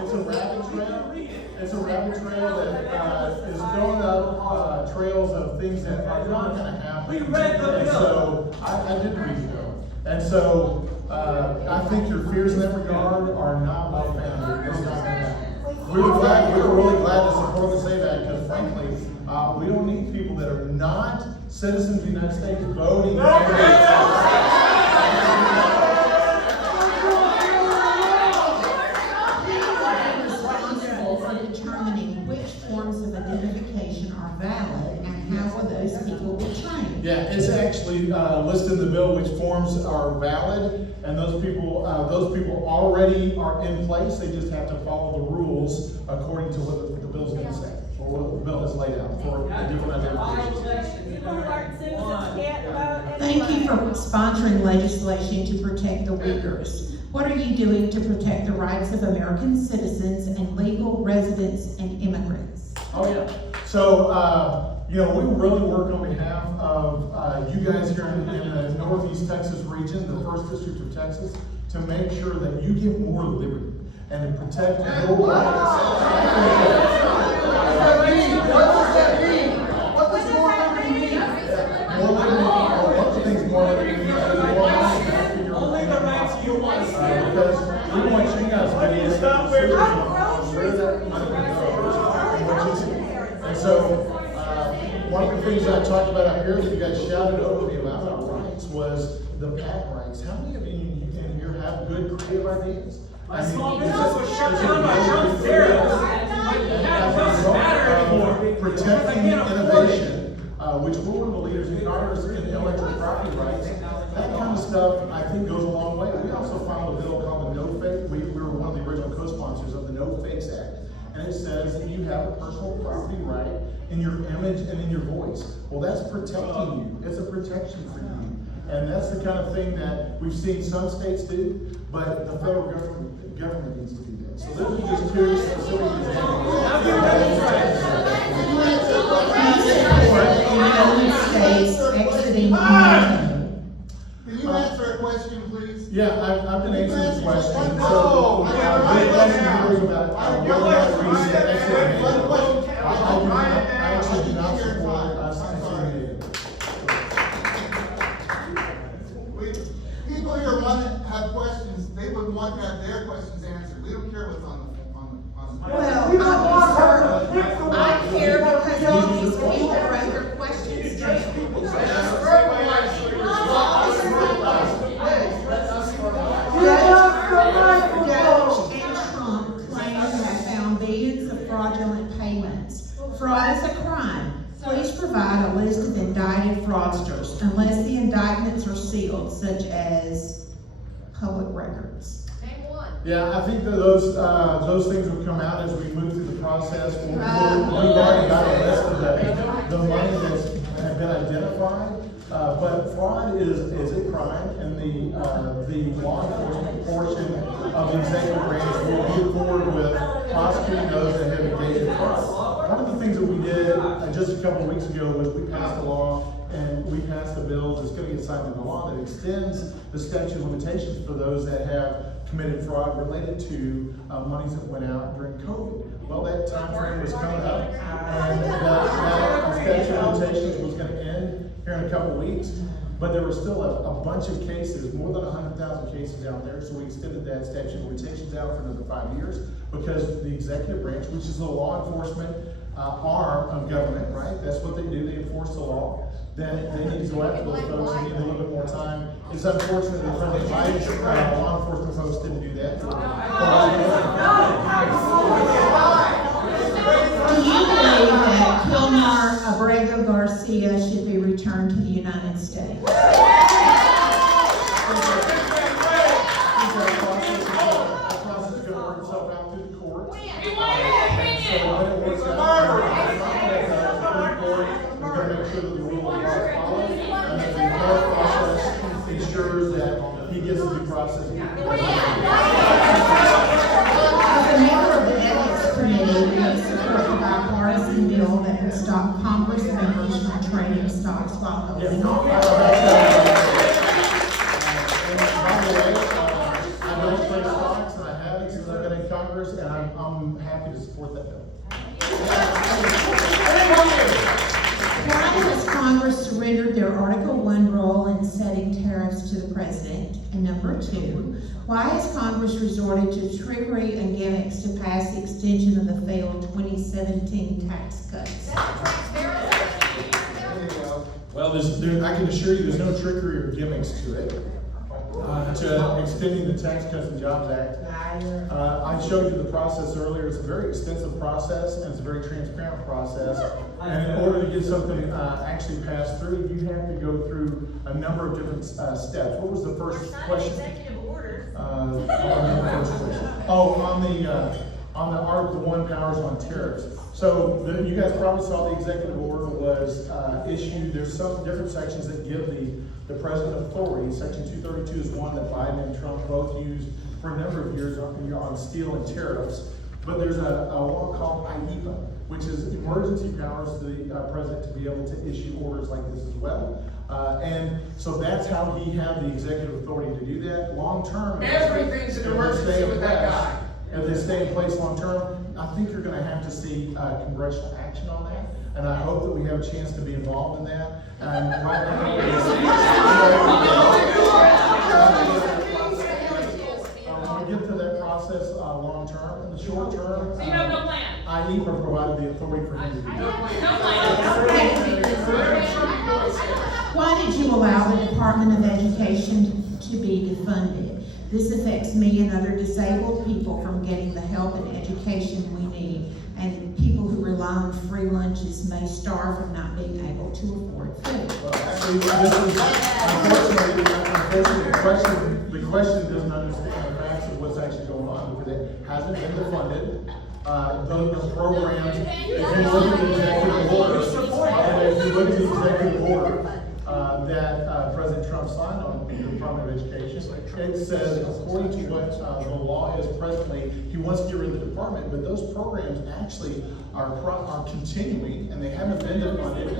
It's a rabbit trail. It's a rabbit trail that is throwing up trails of things that are not going to happen. We read the And bill. so I did read the bill, and so I think your fears in that regard are not well founded. It's not gonna happen. We were really glad to support the SAVE Act because frankly, we don't need people that are not citizens of the United States voting. Responsible for determining which forms of identification are valid and how will those people be trained? Yeah, it's actually listed in the bill which forms are valid, and those people already are in place. They just have to follow the rules according to what the bill's going to say, or what the bill has laid out for the different identifications. Thank you for sponsoring legislation to protect the Uyghurs. What are you doing to protect the rights of American citizens and legal residents and immigrants? Oh, yeah. So, we really work on behalf of you guys here in the Northeast Texas region, the 1st District of Texas, to make sure that you get more liberty and to protect your rights. What does that mean? What does more liberty mean? More liberty, lots of things more liberty means. Only the rights you want. Because we want you guys to be able to stop where that money goes and what you see. And so, one of the things I talked about out here that you guys shouted over me about rights was the patent rights. How many of you in here have good creative ideas? My small business was shut down by Trump's tariffs. That doesn't matter anymore. Protecting innovation, which we're one of the leaders in Congress in intellectual property rights. That kind of stuff, I think, goes a long way. We also filed a bill called the No Fake. We were one of the original co-sponsors of the No Fakes Act. And it says that you have a personal property right in your image and in your voice. Well, that's protecting you. It's a protection for you. And that's the kind of thing that we've seen some states do, but the federal government needs to do that. So those are just two specific examples. United States exiting NATO. Can you answer a question, please? Yeah, I've been answering this question. No, I actually do not support us exiting NATO. People here have questions, they would want to have their questions answered. We don't care what's on the. Well, I care because these people wrote their questions down. Doge and Trump claim to have found billions of fraudulent payments. Fraud is a crime. Please provide a list of indicted fraudsters, unless the indictments are sealed, such as public records. Name one. Yeah, I think that those things will come out as we move through the process. We've already got a list of the money that's been identified. But fraud is a crime, and the law enforcement portion of the executive branch will move forward with prosecuting those that have engaged in fraud. One of the things that we did just a couple of weeks ago was we passed a law, and we passed a bill that's going to get signed into law that extends the statute of limitations for those that have committed fraud related to monies that went out during COVID. Well, that time frame was coming up, and that statute of limitations was going to end here in a couple of weeks, but there were still a bunch of cases, more than 100,000 cases out there, so we extended that statute of limitations out for another 5 years, because the executive branch, which is the law enforcement arm of government, right? That's what they do, they enforce the law. Then they need to go after those folks who need a little bit more time. It's unfortunate that President Biden's law enforcement folks didn't do that. Do you believe that Kilmar Abrego Garcia should be returned to the United States? That process is going to work itself out through the courts. So when it works out, we're going to make sure that the rule of law is followed, and that the entire process ensures that he gets the due process. As a member of the Ethics Committee, we support the bipartisan bill that would stop Congress members from trading stocks while holding office. And by the way, I don't trade stocks, and I haven't since I've been in Congress, and I'm happy to support that bill. Why has Congress surrendered their Article 1 role in setting tariffs to the president? And number 2, why has Congress resorted to trickery and gimmicks to pass the extension of the failed 2017 tax cuts? Well, I can assure you there's no trickery or gimmicks to it. To extending the Tax Cuts and Jobs Act. I showed you the process earlier. It's a very extensive process, and it's a very transparent process. And in order to get something actually passed through, you have to go through a number of different steps. What was the first question? Executive orders. On the Article 1 powers on tariffs. So you guys probably saw the executive order was issued. There's some different sections that give the president authority. Section 232 is one that Biden and Trump both used for a number of years on steel and tariffs. But there's a law called IEPA, which is emergency powers to the president to be able to issue orders like this as well. And so that's how he had the executive authority to do that. Long term, Everything's an emergency with that guy. If they stay in place long term, I think you're going to have to see congressional action on that. And I hope that we have a chance to be involved in that. And right now, when we get to that process long term, in the short term, So you have no plan? IEPA provided the authority for him to do that. Why did you allow the Department of Education to be defunded? This affects me and other disabled people from getting the help and education we need, and people who rely on free lunches may starve from not being able to afford food. Well, actually, this is, unfortunately, the question doesn't understand the facts of what's actually going on, because it hasn't been defunded. Those programs, if you look at the executive order, that President Trump signed on the Department of Education, it says, according to what the law is presently, he wants to get rid of the department, but those programs actually are continuing, and they haven't been defunded.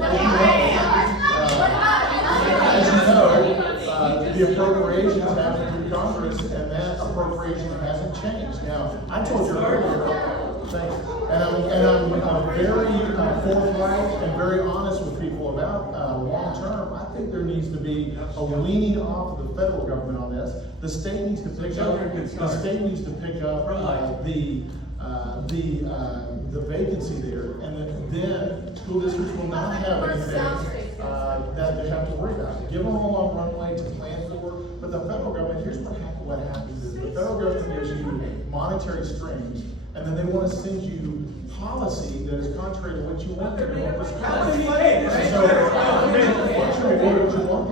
As you know, the appropriations happened through Congress, and that appropriation hasn't changed. Now, I told you earlier, thanks, and I'm very forthright and very honest with people about long term. I think there needs to be a weaning off of the federal government on this. The state needs to pick up. The state needs to pick up the vacancy there, and then school districts will not have anything that they have to worry about. Give them a long runway to plan for, but the federal government, here's what happens is the federal government gives you monetary streams, and then they want to send you policy that is contrary to what you want. So, unfortunately, what would you want?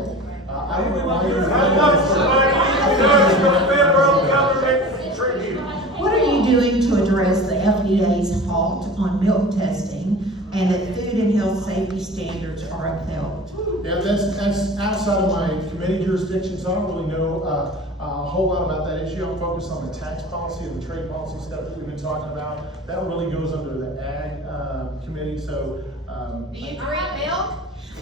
I don't know why you're default on milk testing and that food and health safety standards are upheld. Yeah, that's outside of my committee jurisdiction, so I don't really know a whole lot about that issue. I'm focused on the tax policy and the trade policy stuff that we've been talking about. That really goes under the ag committee, so. Do you drink milk?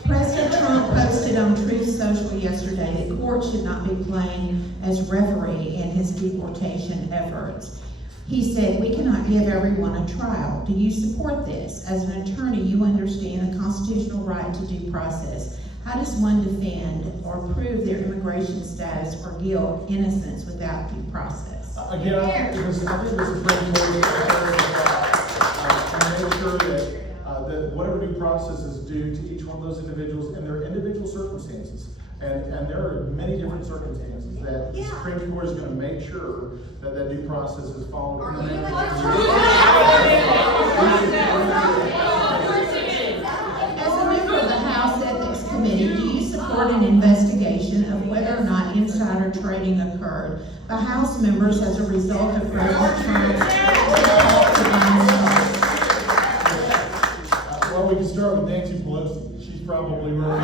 President Trump posted on Truth Social yesterday that court should not be playing as referee in his deportation efforts. He said, "We cannot give everyone a trial." Do you support this? As an attorney, you understand the constitutional right to due process. How does one defend or prove their immigration status or guilt, innocence without due process? Again, I think this is very important to make sure that whatever due process is due to each one of those individuals and their individual circumstances. And there are many different circumstances that the Supreme Court is going to make sure that that due process is followed. As a member of the House Ethics Committee, do you support an investigation of whether or not insider trading occurred by House members as a result of President Trump's Well, we can start with Nancy Pelosi. She's probably right.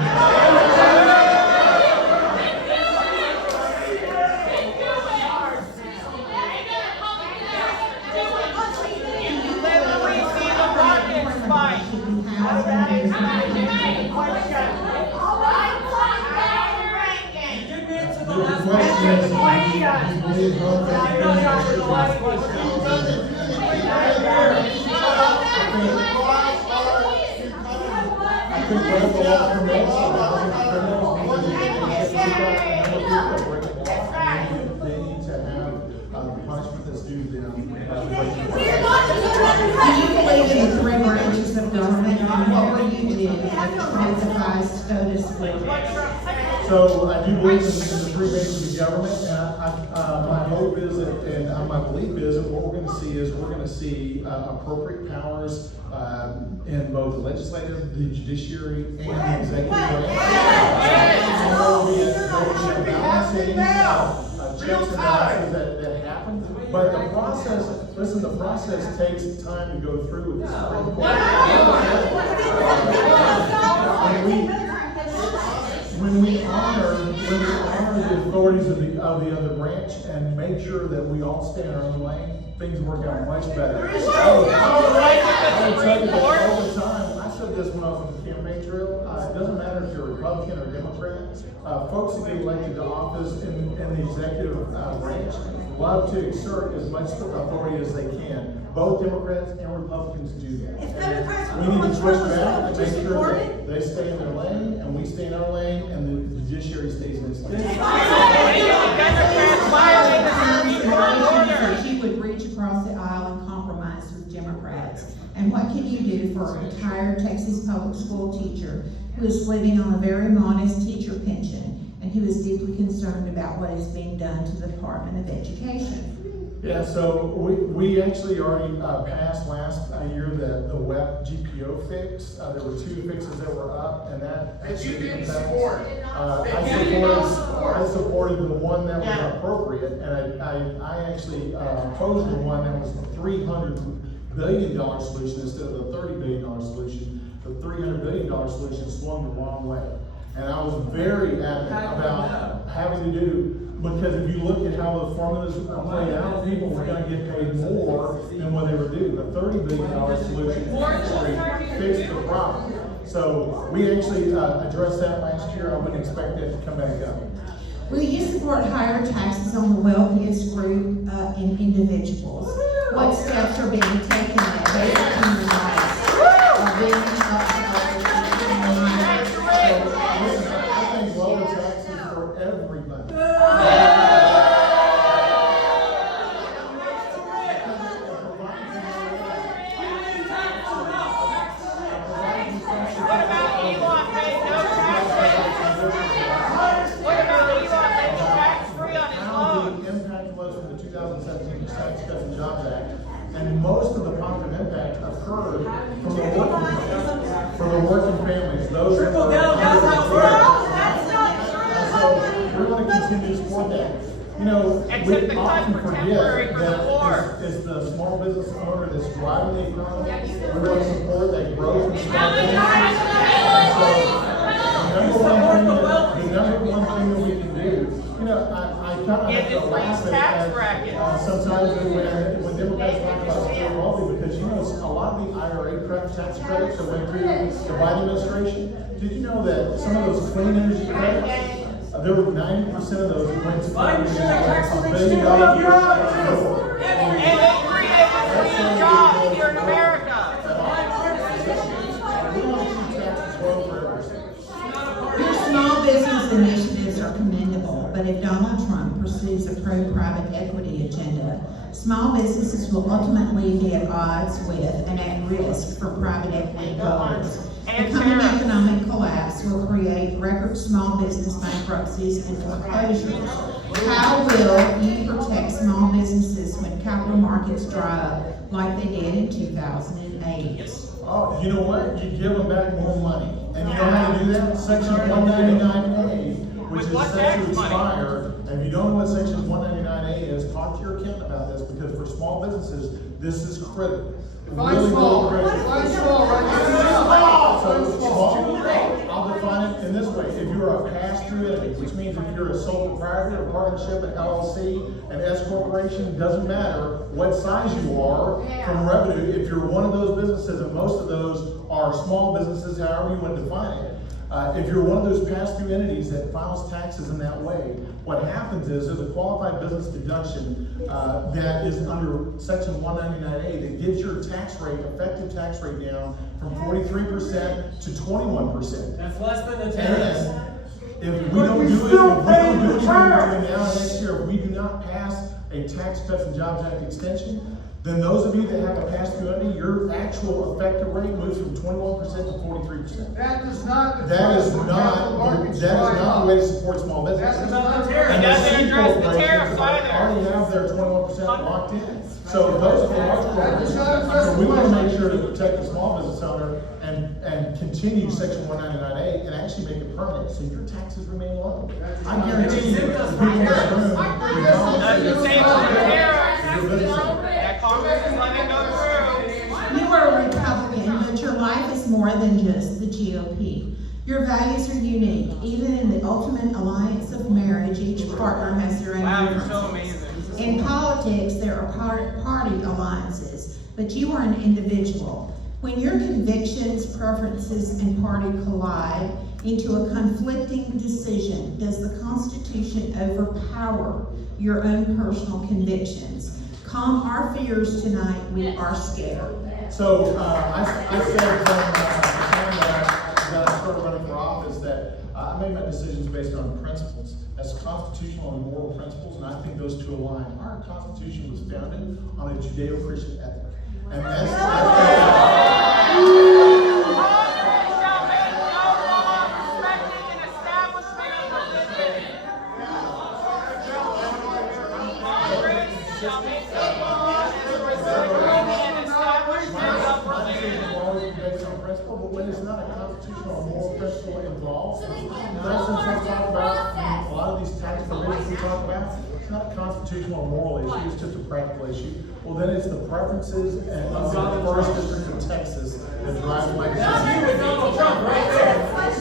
Do you believe in the three branches of government, and what will you do if Trump defies SCOTUS order? So I do believe in the three branches of government, and my hope is that, and my belief is that what we're going to see appropriate powers in both the legislative, the judiciary, and the executive branch. Checks and balances that happen, but the process takes time to go through with the Supreme Court. When we honor the authorities of the other branch and make sure that we all stay in our own lane, things work out much better. I will tell you that all the time. I said this when I was on the campaign trail. It doesn't matter if you're a Republican or Democrat. Folks that get elected to office in the executive branch love to exert as much authority as they can. Both Democrats and Republicans do that. We need to switch back and make sure that they stay in their lane and we stay in our lane and the judiciary stays in its lane. You would reach across the aisle and compromise with Democrats. And what can you do for a retired Texas public school teacher who is living on a very modest teacher pension and who is deeply concerned about what is being done to the Department of Education? Yeah, so we actually already passed last year the WEP GPO fix. There were 2 fixes that were up, and that actually support. I supported the one that was appropriate, and I actually opposed the one that was the $300 billion solution instead of the $30 billion solution. The $300 billion solution swung the wrong way, and I was very adamant about having to do. Because if you look at how the formulas play out, people were going to get paid more than what they were due. The $30 billion solution actually fixed the problem. So we actually addressed that last year. I wouldn't expect that to come back up. Will you support higher taxes on the wealthiest group in individuals? What steps are being taken that basic human rights are being I think lower taxes for everybody. And most of the positive impact occurred from the working families. Those Trickle down, that's how it works. So we're going to continue to support that. You know, And we took the cut often for forget temporary for the that war. it's the small business owner that's driving the economy. We want to support that growth in small business. The number one thing that we can do, you know, I kind of have to laugh at sometimes when Democrats talk about secure wealthy, because you know, a lot of the IRA tax credits that went through the Biden administration, did you know that some of those clean energy credits, there were 90% of those that went to Biden should have tax $1 relief billion. And they created clean jobs here in America. We want to see taxes low for everybody. Your small business initiatives are commendable, but if Donald Trump pursues a pro-private equity agenda, small businesses will ultimately be at odds with and at risk for private equity goals. The coming economic collapse will create record small business bankruptcies and foreclosures. How will you protect small businesses when capital markets dry up like they did in 2008? Oh, you know what? You give them back more money. And you know how to do that? Section 199A, which is set to expire. And if you don't know what Section 199A is, talk to your accountant about this, because for small businesses, this is critical. Really critical. So small, I'll define it in this way. If you're a pass-through entity, which means if you're a sole proprietor, a partnership, an LLC, an S corporation, doesn't matter what size you are from revenue. If you're one of those businesses, and most of those are small businesses, however you want to define it, if you're one of those pass-through entities that files taxes in that way, what happens is there's a qualified business deduction that is under Section 199A that gives your tax rate, effective tax rate down from 43% to 21%. That's less than the tariffs. And if we don't do it, if we don't do anything between now and next year, if we do not pass a Tax Cuts and Jobs Act extension, then those of you that have a pass-through entity, your actual effective rate moves from 21% to 43%. That is not the way to support small business. That's not the tariff. And It doesn't C address the corporations tariffs either. already have their 21% locked in. So those are the large corporations. So we want to make sure to protect the small business owner and continue Section 199A and actually make it permanent, so your taxes remain low. I guarantee you, the people in this room, Doesn't say on the tariffs. your business owner. That Congress is letting go through. You are a Republican, but your life is more than just the GOP. Your values are unique. Even in the ultimate alliance of marriage, each partner has their own Wow, you're so differences. amazing. In politics, there are party alliances, but you are an individual. When your convictions, preferences, and party collide into a conflicting decision, does the Constitution overpower your own personal convictions? Calm our fears tonight, we are scared. So, I said from the time that I started running for office that I made my decisions based on principles. That's constitutional and moral principles, and I think those two align. Our Constitution was founded on a Judeo-Christian ethic. And but when it's not a constitutional or moral principle involved, for instance, let's talk about a lot of these tax provisions we talk about, it's not a constitutional or moral issue, it's just a practical issue. Well, then it's the preferences and of the first district of Texas that drives my decision.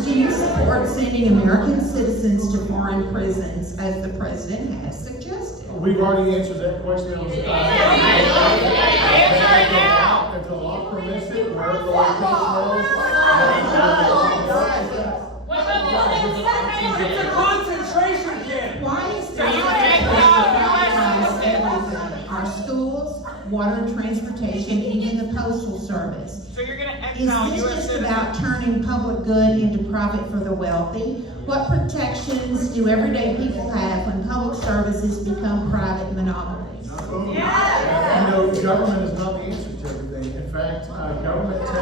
Do you support sending American citizens to foreign prisons as the president has suggested? We've already answered that question. If the law permits it, where the law It's a concentration camp. Why is that? Our schools, water and transportation, even the postal service. So you're gonna Is exile this U.S. just citizens? about turning public good into profit for the wealthy? What protections do everyday people have when public services become private monopolies? You know, government is not the answer to everything. In fact, government tends to...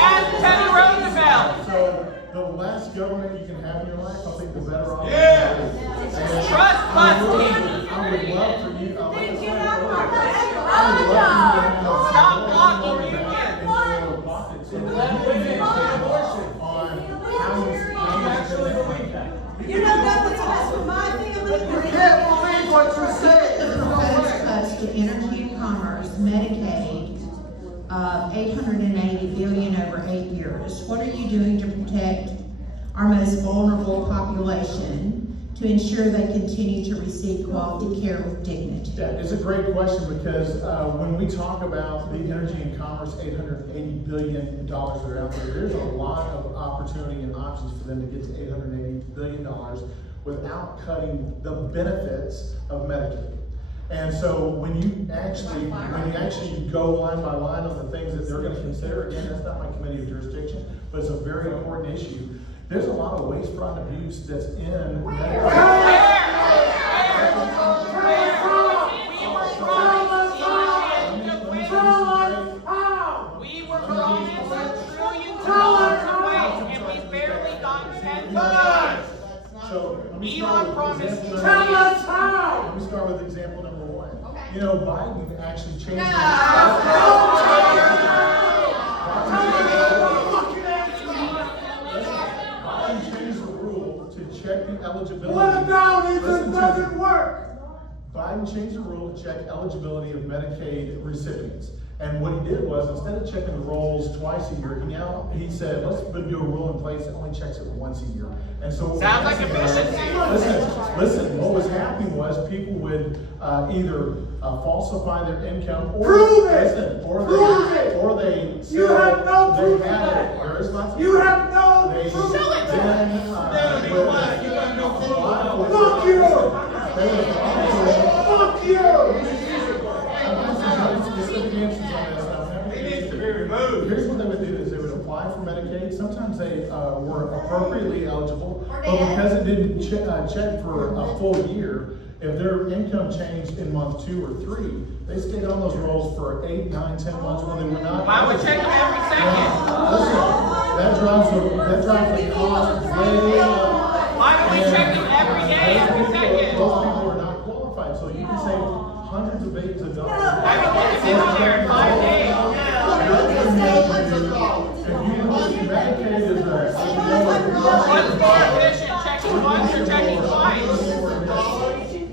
Ask Teddy Roosevelt. So, the less government you can have in your life, I think the better off. Yeah. And Trust busting. I would love for you, Stop blocking unions. Let women buy abortion. on how you You know that was my thing. You can't believe what you're to Energy and Commerce, Medicaid, $880 billion over 8 years. What are you doing to protect our most vulnerable population to ensure they continue to receive quality care with dignity? Yeah, it's a great question because when we talk about the Energy and Commerce, $880 billion that are out there, there's a lot of opportunity and options for them to get to $880 billion without cutting the benefits of Medicaid. And so when you actually go line by line on the things that they're going to consider, again, that's not my committee of jurisdiction, but it's a very important issue. There's a lot of waste, fraud, and abuse that's in Medicaid. We were promised $1 trillion in waste, and we've barely gotten 10 times. So let me start Elon with promised example tell number- us how. Let me start with example number 1. Okay. You know, Biden actually changed. Biden changed the rule to check the eligibility. What about if Listen it to doesn't me. work? Biden changed the rule to check eligibility of Medicaid recipients. And what he did was, instead of checking the rolls twice a year, he said, let's do a rule in place that only checks it once a year. And so Sounds like efficiency. Listen, what was happening was people would either falsify their income or Prove it! listen, or Prove they, it! or they You said have no they proof of had that. it. There is lots of You proof. have no They proof of then, You got no proof. Fuck you! They would Fuck you! specific answers on this. He needs to be removed. Here's what they would do is they would apply for Medicaid. Sometimes they were appropriately eligible, but because it didn't check for a full year, if their income changed in month 2 or 3, they stayed on those rolls for 8, 9, 10 months when they were not. Why would check them every second? Listen, that drives the cost way up. Why do we check them every day, every second? Those people are not qualified, so you can save hundreds of billions of dollars. I can look at this there in 5 days. Medicaid is What's more efficient, checking once or checking twice?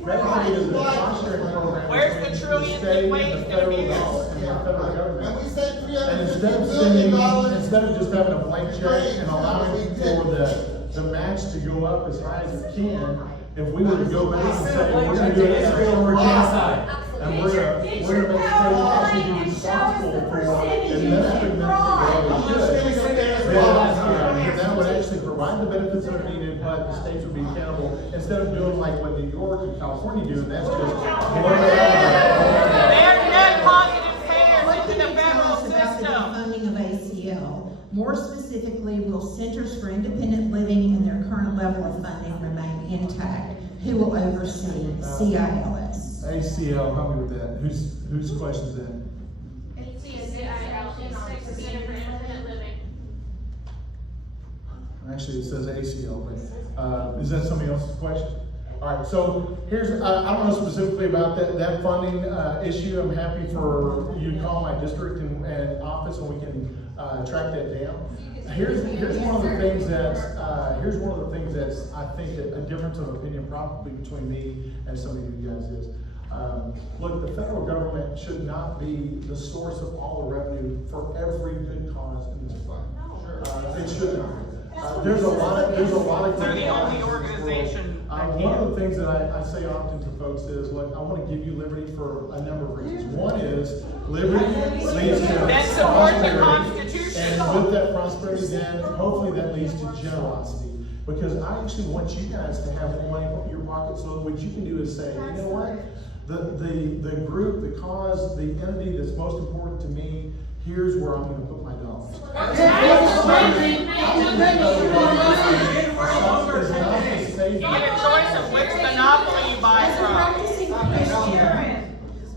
Medicaid is a cost-sharing program. Where's the trillions in waste and abuse? And we said And $350 instead of just having a blank check and allowing for the match to go up as high as it can, if we were to go back and say, we're gonna do it for genocide, and we're gonna make state also be responsible for administering Medicaid the way we should, then that would actually provide the benefits that are needed, but the states would be accountable, instead of doing like what New York and California do, and that's just They're net positive payers into the federal About the system. funding of ACL. More specifically, will Centers for Independent Living and their current level of funding remain intact? Who will oversee CILS? ACL, help me with that. Whose question is that? Center for Independent Living. Actually, it says ACL, but is that somebody else's question? All right, so here's, I don't know specifically about that funding issue. I'm happy for you to call my district and office and we can track that down. Here's one of the things that's I think a difference of opinion probably between me and some of you guys is. Look, the federal government should not be the source of all the revenue for every good cause in this fund. It should not. There's a lot of They're the good only causes. organization. One of the things that I say often to folks is, look, I want to give you liberty for a number of reasons. One is liberty leads to Then support the prosperity, Constitution. and with that prosperity, then hopefully that leads to generosity. Because I actually want you guys to have money in your pocket, so what you can do is say, you know what? The group, the cause, the entity that's most important to me, here's where I'm going to put my dollars. You get a choice of which monopoly you buy from.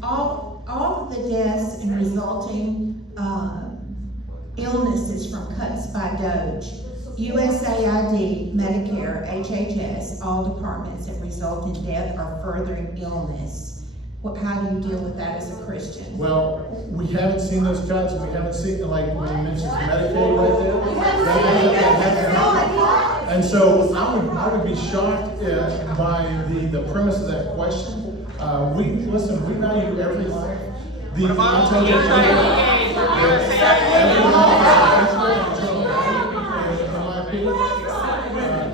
All of the deaths and resulting illnesses from cuts by Doge, USAID, Medicare, HHS, all departments that result in death or furthering illness. How do you deal with that as a Christian? Well, we haven't seen those cuts, and we haven't seen, like, when you mentioned Medicaid right there. And so I would be shocked if by the premise of that question, We value every life. What about the HIV/AIDS or Every USAID?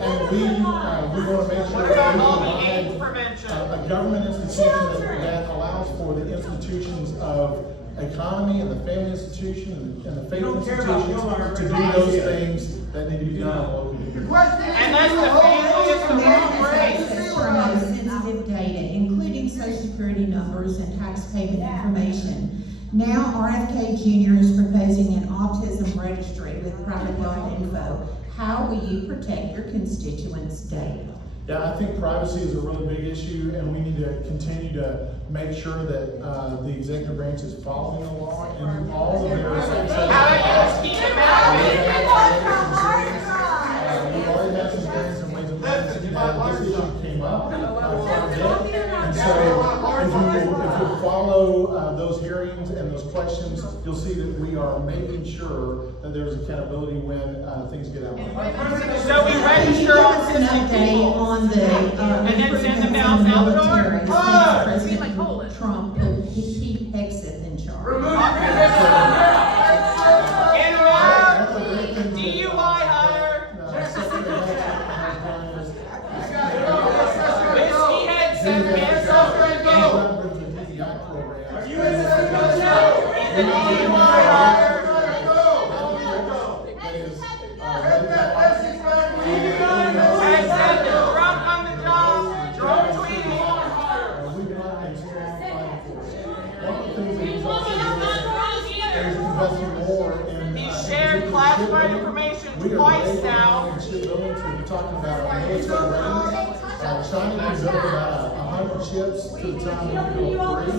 And we want to make sure What that about we all the AIDS provide prevention? a government institution that allows for the institutions of economy and the family institution and the faith You don't care about institutions to do those things that need to be done on a local level. And that's the family is the wrong race. Promote sensitive data, including social security numbers and tax payment information. Now RFK Jr. is proposing an autism registry with private health info. How will you protect your constituents' data? Yeah, I think privacy is a really big issue, and we need to continue to make sure that the executive branch is following the law and all of their access. How about you just keep it moving? We've already had some hearings and ways of managing that this issue came up quite a bit. And so if you follow those hearings and those questions, you'll see that we are making sure that there's accountability when things get out of hand. So we Can you register give all us an 50 update people. on the And then send them down improvements in the Salvador? military Good. since President Trump put Pete Hegseth in charge? Interrupt. DUI hire. Whiskey head sent man suffering go. Are you in the DUI hire? Has said the Trump on the job. Trump tweeting. He shared classified information twice now. We're talking about our military readiness. China can build about 100 ships to the time that we build 3.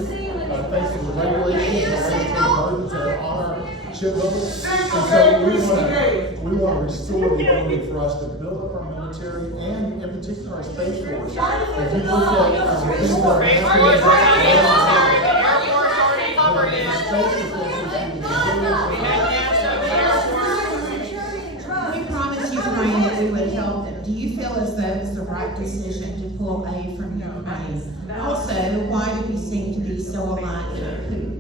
Thanks to the regulations and regulatory burdens that are on our ship levels. And so we want to restore the ability for us to build up our military and in particular our Space Force. If you look at the things that are Space Force already is military. The Air Force already covered it. We had NASA, the Air Force. We promised Ukraine that we would help them. Do you feel as though it's the right decision to pull aid from Ukraine? Also, why do we seem to be so aligned with Putin?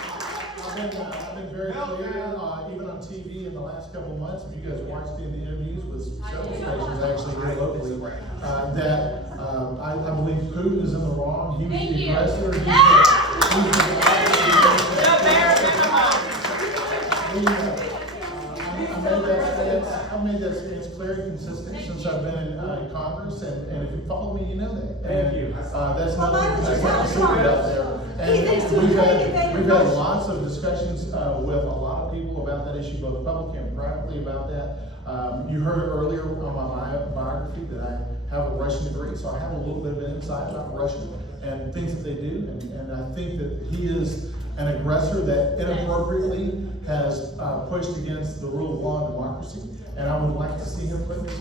I've been very clear, even on TV in the last couple of months, if you guys watched the interviews with several stations actually here locally, that I believe Putin is in the wrong. He was the aggressor. I've made that stance clear and consistent since I've been in Congress, and if you follow me, you know that. Thank you. That's not a secret out there. And we've had lots of discussions with a lot of people about that issue, both publicly and privately about that. You heard earlier on my biography that I have a Russian degree, so I have a little bit of insight about Russia and things that they do, and I think that he is an aggressor that inappropriately has pushed against the rule of law and democracy, and I would like to see him put this.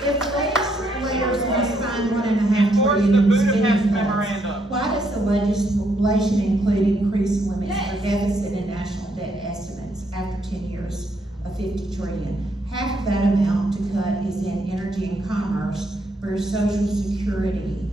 If legislators must sign $1.5 Enforce the trillion Budapest spending memorandum. cuts, why does the legislation include increased limits for deficit and national debt estimates after 10 years of $50 trillion? Half of that amount to cut is in energy and commerce, where Social Security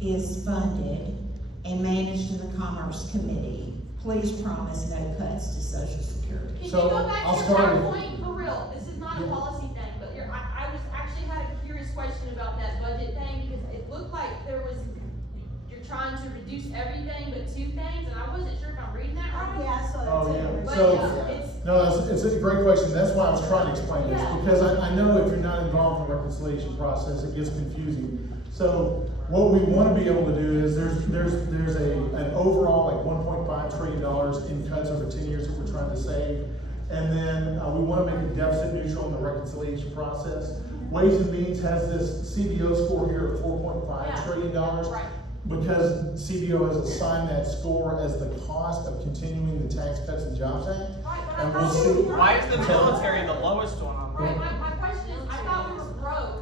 is funded and managed in the Commerce Committee. Please promise no cuts to Social Security. Can you So, go back I'll to your start with- PowerPoint for real? This is not a policy thing, but I was actually had a curious question about that budget thing because it looked like you're trying to reduce everything but 2 things, and I wasn't sure if I'm reading that right. Yeah, I saw that Oh, too. yeah. But So, it's no, it's a great question. That's why I was trying to explain this, Yeah. because I know if you're not involved in the reconciliation process, it gets confusing. So what we want to be able to do is there's an overall like $1.5 trillion in cuts over 10 years that we're trying to save. And then we want to make it deficit neutral in the reconciliation process. Ways and Means has this CBO score here of $4.5 trillion. Right. Because CBO has assigned that score as the cost of continuing the Tax Cuts and Jobs Act. Right, but And I we'll thought see. Why is the military the lowest one on Right, there? my question is, I thought we were broke.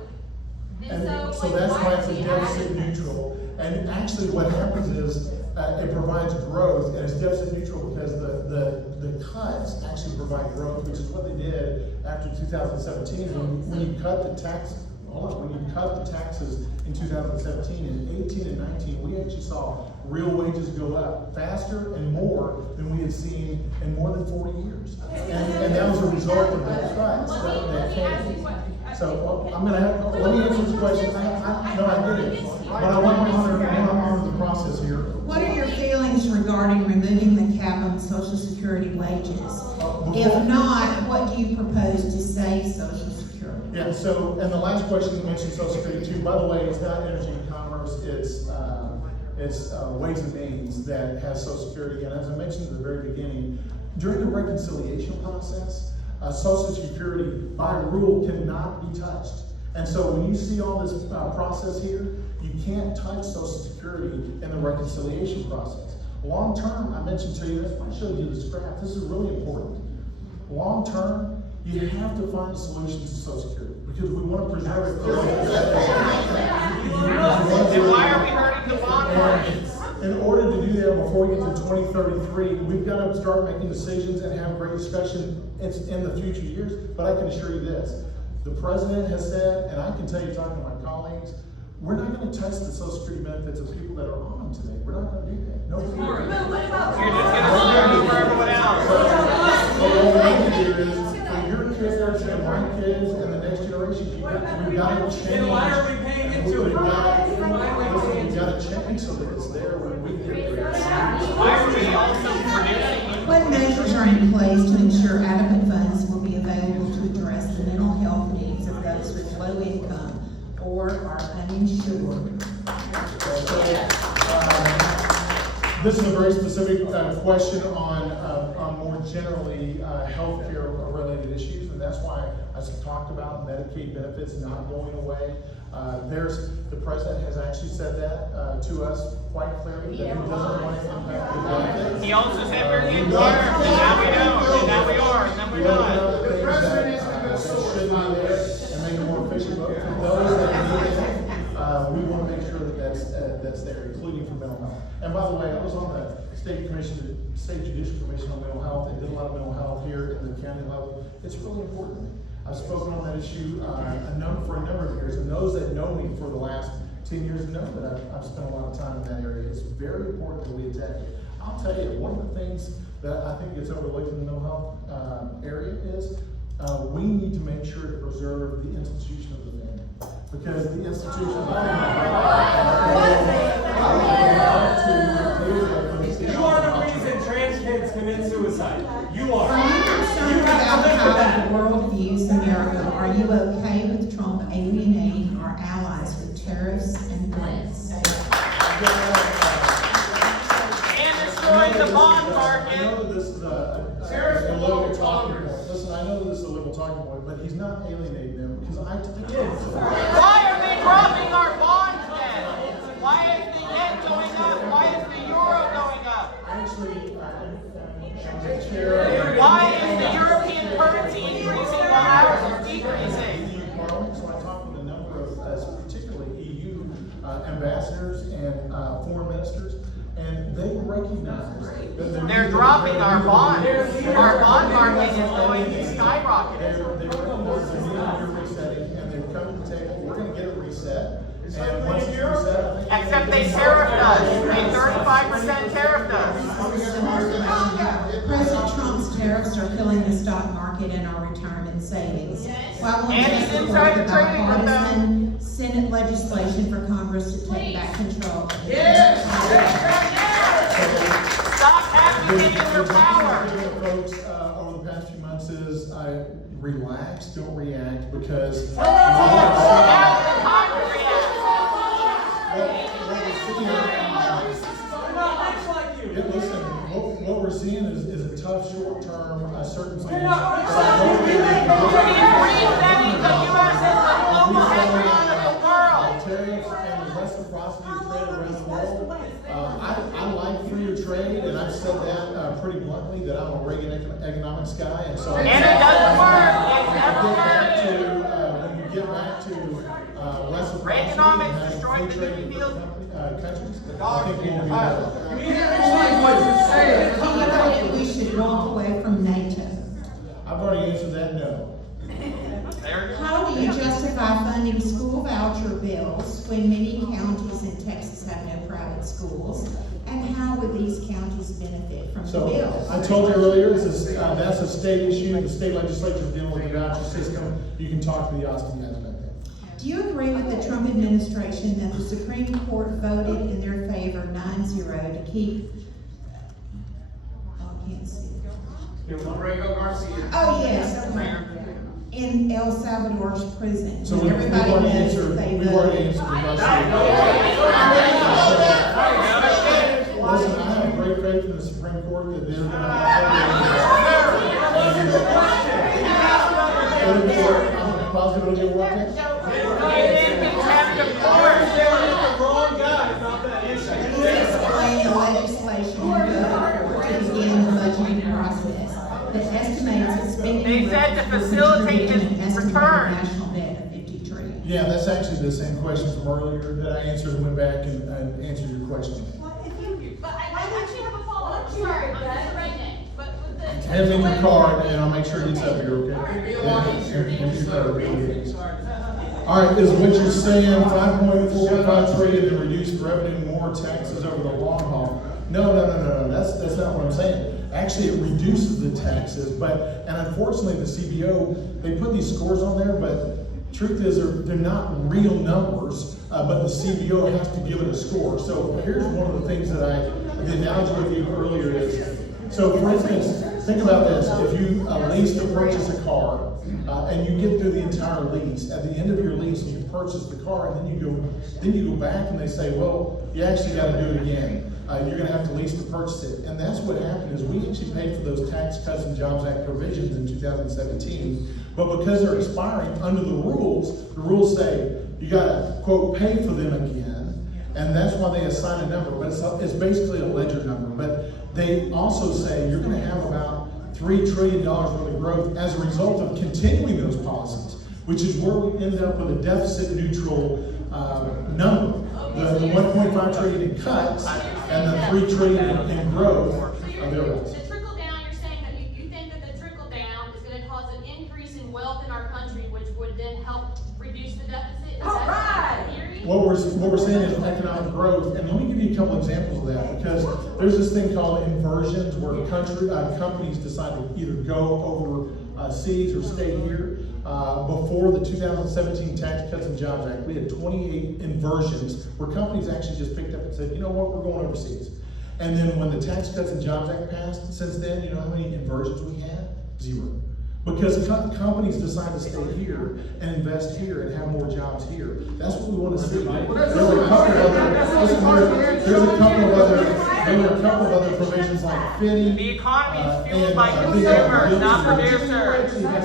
And And so like, that's why why it's do a we have deficit it? neutral. And actually what happens is, it provides growth, and it's deficit neutral because the cuts actually provide growth, which is what they did after 2017. When you cut the tax, when you cut the taxes in 2017, in 18 and 19, we actually saw real wages go up faster and more than we had seen in more than 40 years. And that was a result of the cuts that came. So I'm gonna have, let me answer this question. I did it, but I want to honor the process here. What are your feelings regarding removing the cap on Social Security wages? If not, what do you propose to save Social Security? Yeah, so, and the last question you mentioned Social Security too. By the way, it's not Energy and Commerce, it's Ways and Means that has Social Security. And as I mentioned at the very beginning, during the reconciliation process, Social Security by rule cannot be touched. And so when you see all this process here, you can't touch Social Security in the reconciliation process. Long term, I mentioned to you, that's why I showed you this graph. This is really important. Long term, you have to find a solution to Social Security because we want to preserve it. Then why are we hurting the bond market? In order to do that before we get to 2033, we've got to start making decisions and have great discussion in the future years. But I can assure you this, the president has said, and I can tell you talking to my colleagues, we're not going to touch the Social Security benefits of people that are on them today. We're not going to do that. No. You're just going to start over everyone else. But what we need to do is, for your kids and my kids and the next generation, we've got to change. Then why are we paying into it? We've got to change so that it's there when we get there. Why are we also producing? What measures are in place to ensure adequate funds will be available to address the mental health needs of those with low income or are uninsured? This is a very specific question on more generally healthcare related issues, and that's why I talked about Medicaid benefits not going away. The president has actually said that to us quite clearly that he doesn't want to impact the benefits. He also said we're getting worse, and now we don't, and now we are, and then we're not. The president is going to go so should be there and make it more efficient. But for those that need it, we want to make sure that that's there, including for mental health. And by the way, I was on the State Judicial Commission on mental health. They did a lot of mental health here in the county level. It's really important to me. I've spoken on that issue for a number of years, and those that know me for the last 10 years know that I've spent a lot of time in that area. It's very important that we attack it. I'll tell you, one of the things that I think gets overlooked in the mental health area is we need to make sure to preserve the institution of the family. Because the institution of the You are the reason trans kids commit suicide. You are. Are you concerned about how the world views America? Are you okay with Trump alienating our allies with tariffs and threats? And destroying the bond market. I know that this is a liberal talking point. Listen, I know that this is a liberal talking point, but he's not alienating them because I Why are they dropping our bonds then? Why is the yen going up? Why is the euro going up? actually, Why is the European currency increasing while ours is decreasing? EU Parliament, so I talked with a number of, particularly EU ambassadors and foreign ministers, and they recognize that They're dropping our bonds. Our bond market is going skyrocketing. they recognize the need for resetting, and they've come to the table. We're going to get it reset. And once it's reset, I think Except they tariffed us. They 35% tariffed us. President Trump's tariffs are killing the stock market and our retirement savings. Why won't And you he's support inside the the trading with them. bipartisan Senate legislation for Congress to take back control? Stop abdicating your power. Folks, over the past few months is relax, don't react, because Now's the time to react. listen, what we're seeing is a tough short-term circumstance. We're resetting the U.S. as the global hegemon of the world. Tariffs and the reciprocity of trade around the world. I like freer trade, and I've said that pretty bluntly, that I'm a Reagan economics guy, and so. And it doesn't work. It never works. When you get back to reciprocity. Reaganomics and destroyed the free trade New with Deal. countries, I think we'll be better. We should walk away from NATO. I've already answered that, no. How do you justify funding school voucher bills when many counties in Texas have no private schools? And how would these counties benefit from the So, bills? I told you earlier, that's a state issue, the state legislature is dealing with the voucher system. You can talk to the Austin guys about that. Do you agree with the Trump administration that the Supreme Court voted in their favor 9-0 to keep, I can't see. Oh, yes, okay. In El Salvador's prison. So we've Everybody already knows answered, they we've already voted. answered the Listen, I have great faith in the Supreme Court that they're gonna I'm positive it'll get worked out. Please explain the legislation to begin the budgeting process that estimates its spending. They said to facilitate his return. National debt of 50 trillion. Yeah, that's actually the same question from earlier that I answered and went back and answered your question. But I actually have a follow-up, sorry, I'm Mr. Rayne, but with the. Hand me your card and I'll make sure it gets up here, okay? All right, is what you're saying 5.45 trillion to reduce revenue, more taxes over the long haul? No, that's not what I'm saying. Actually, it reduces the taxes, and unfortunately the CBO, they put these scores on there, but truth is they're not real numbers, but the CBO has to give it a score. So here's one of the things that the analogy I gave earlier is, so for instance, think about this, if you lease to purchase a car, and you get through the entire lease, at the end of your lease, you purchase the car, and then you go back and they say, well, you actually gotta do it again. You're gonna have to lease to purchase it. And that's what happened, is we actually paid for those Tax Cuts and Jobs Act provisions in 2017, but because they're expiring under the rules say, you gotta, quote, pay for them again, and that's why they assign a number, but it's basically a ledger number. But they also say you're gonna have about $3 trillion worth of growth as a result of continuing those policies, which is where we end up with a deficit neutral number. The 1.5 trillion in cuts and the 3 trillion in growth. So the trickle down, you're saying that you think that the trickle down is gonna cause an increase in wealth in our country, which would then help reduce the deficit? Is that the theory? What we're saying is economic growth, and let me give you a couple examples of that, because there's this thing called inversions where companies decide to either go overseas or stay here. Before the 2017 Tax Cuts and Jobs Act, we had 28 inversions where companies actually just picked up and said, you know what, we're going overseas. And then when the Tax Cuts and Jobs Act passed, since then, you know how many inversions we had? 0. Because companies decide to stay here and invest here and have more jobs here. That's what we want to see. There were a couple of other provisions like fitting. The economy is fueled by consumers, not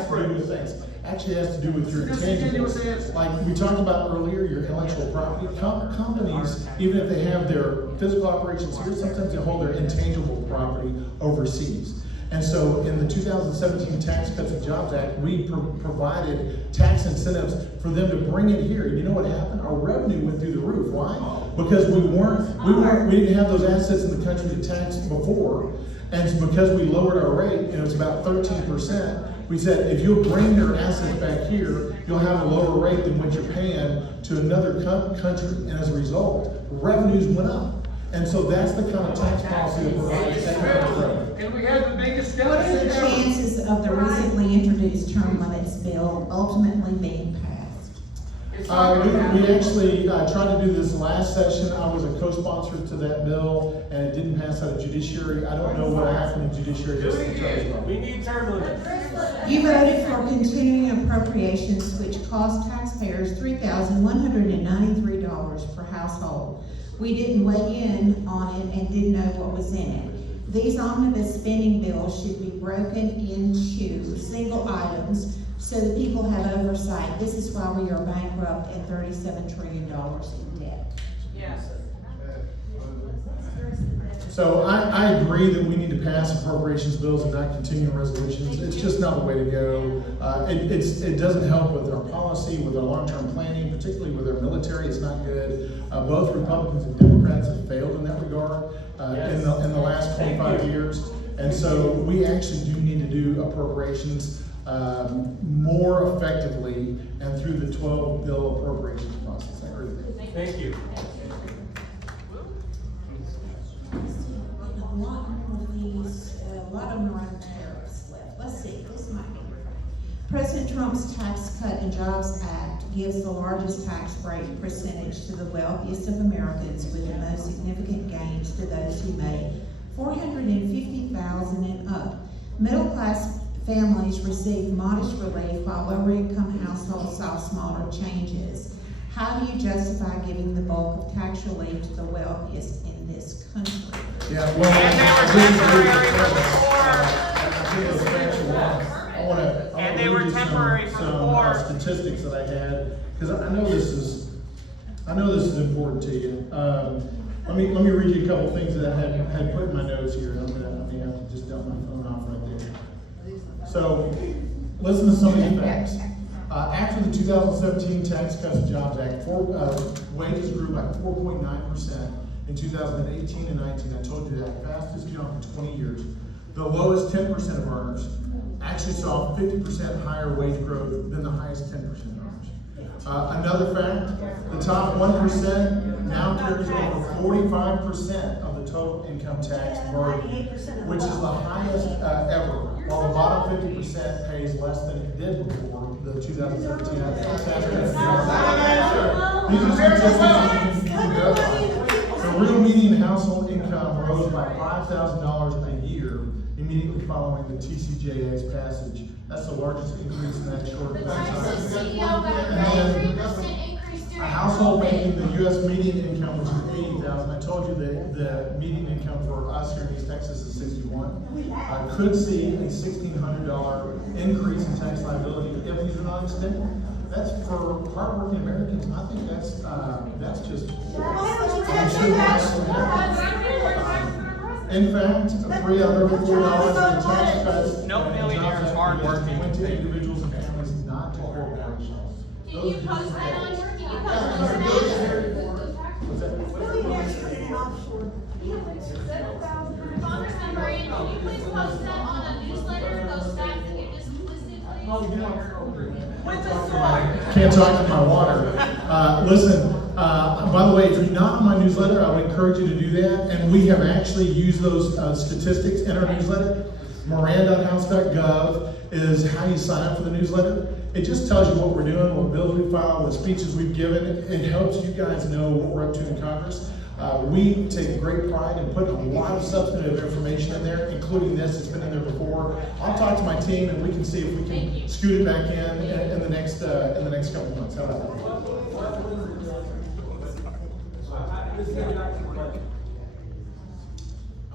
producers. Actually has to do with your intangibles. Like we talked about earlier, your intellectual property. Companies, even if they have their physical operations here, sometimes they hold their intangible property overseas. And so in the 2017 Tax Cuts and Jobs Act, we provided tax incentives for them to bring it here. And you know what happened? Our revenue went through the roof. Why? Because we didn't have those assets in the country to tax before. And because we lowered our rate, and it was about 13%, we said, if you'll bring your assets back here, you'll have a lower rate than what you're paying to another country. And as a result, revenues went up. And so that's the kind of tax policy that provides economic growth. And we had the biggest What are the chances of the recently introduced term limits bill ultimately being passed? We actually tried to do this last session. I was a co-sponsor to that bill, and it didn't pass out of judiciary. I don't know what happened in judiciary. We need term limits. You voted for continuing appropriations which cost taxpayers $3,193 per household. We didn't weigh in on it and didn't know what was in it. These omnibus spending bills should be broken into single items so that people have oversight. This is why we are bankrupt at $37 trillion in debt. Yes. So I agree that we need to pass appropriations bills and not continue resolutions. It's just not the way to go. It doesn't help with our policy, with our long-term planning, particularly with our military. It's not good. Both Republicans and Democrats have failed in that regard in the last 25 years. And so we actually do need to do appropriations more effectively and through the 12 bill appropriations process. I agree with that. Thank you. A lot of them are on tariffs left. Let's see, this might be. President Trump's Tax Cut and Jobs Act gives the largest tax break percentage to the wealthiest of Americans, with the most significant gains to those who make $450,000 and up. Middle-class families receive modest relief, while lower-income households saw smaller changes. How do you justify giving the bulk of tax relief to the wealthiest in this country? Yeah, well, And they were temporary before. Some statistics that I had, because I know this is important to you. Let me read you a couple things that I had put in my notes here. I may have to just dump my phone off right there. So, listen to some of these facts. After the 2017 Tax Cuts and Jobs Act, wages grew by 4.9% in 2018 and 19. I told you that, fastest jump in 20 years. The lowest 10% of earners actually saw 50% higher wage growth than the highest 10% of earners. Another fact, the top 1% now carries over 45% of the total income tax burden, which is the highest ever, while the bottom 50% pays less than it did before the 2017 Tax Cuts and Jobs Act. These are statistics you can verify. The real median household income rose by $5,000 a year immediately following the TCJA's passage. That's the largest increase in that short period of time. A household making the U.S. median income, which is $80,000. I told you that the median income for us here in East Texas is $61,000. Could see a $1,600 increase in tax liability if these are not extended. That's for hardworking Americans. I think that's just. In fact, $3 out of every $4 in tax cuts. No millionaire is hardworking. Went to individuals and families, not to corporations. Can you post that on your, can you post that? Congressman Moran, can you please post that on a newsletter, those facts that you just listed, please? With the sword. Can't talk to my water. Listen, by the way, if you're not on my newsletter, I would encourage you to do that. And we have actually used those statistics in our newsletter. Moran.house.gov is how you sign up for the newsletter. It just tells you what we're doing, what bills we filed, what speeches we've given. It helps you guys know what we're up to in Congress. We take great pride in putting a lot of substantive information in there, including this. It's been in there before. I'll talk to my team and we can see if we can scoot it back in the next couple of months. How about that?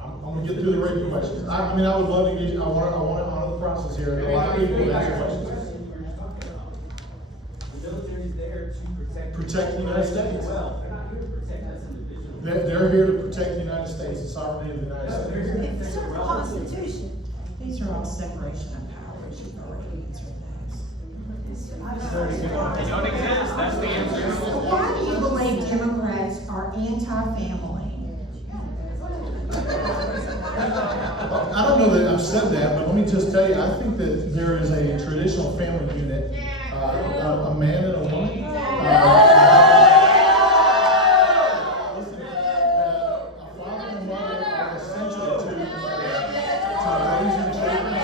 I'm gonna get through the regular questions. I mean, I would love to get. I want to honor the process here. A lot of people ask questions. The military's there to Protect the United States. Well, they're not here to protect us individually. They're here to protect the United States, the sovereignty of the United States. It's our Constitution. These are all separation of powers. You've already answered that. They don't exist, that's the answer. Why do you believe Democrats are anti-family? I don't know that I've said that, but let me just tell you, I think that there is a traditional family unit, a man and a woman. Listen, a father and a mother are essential to raising children.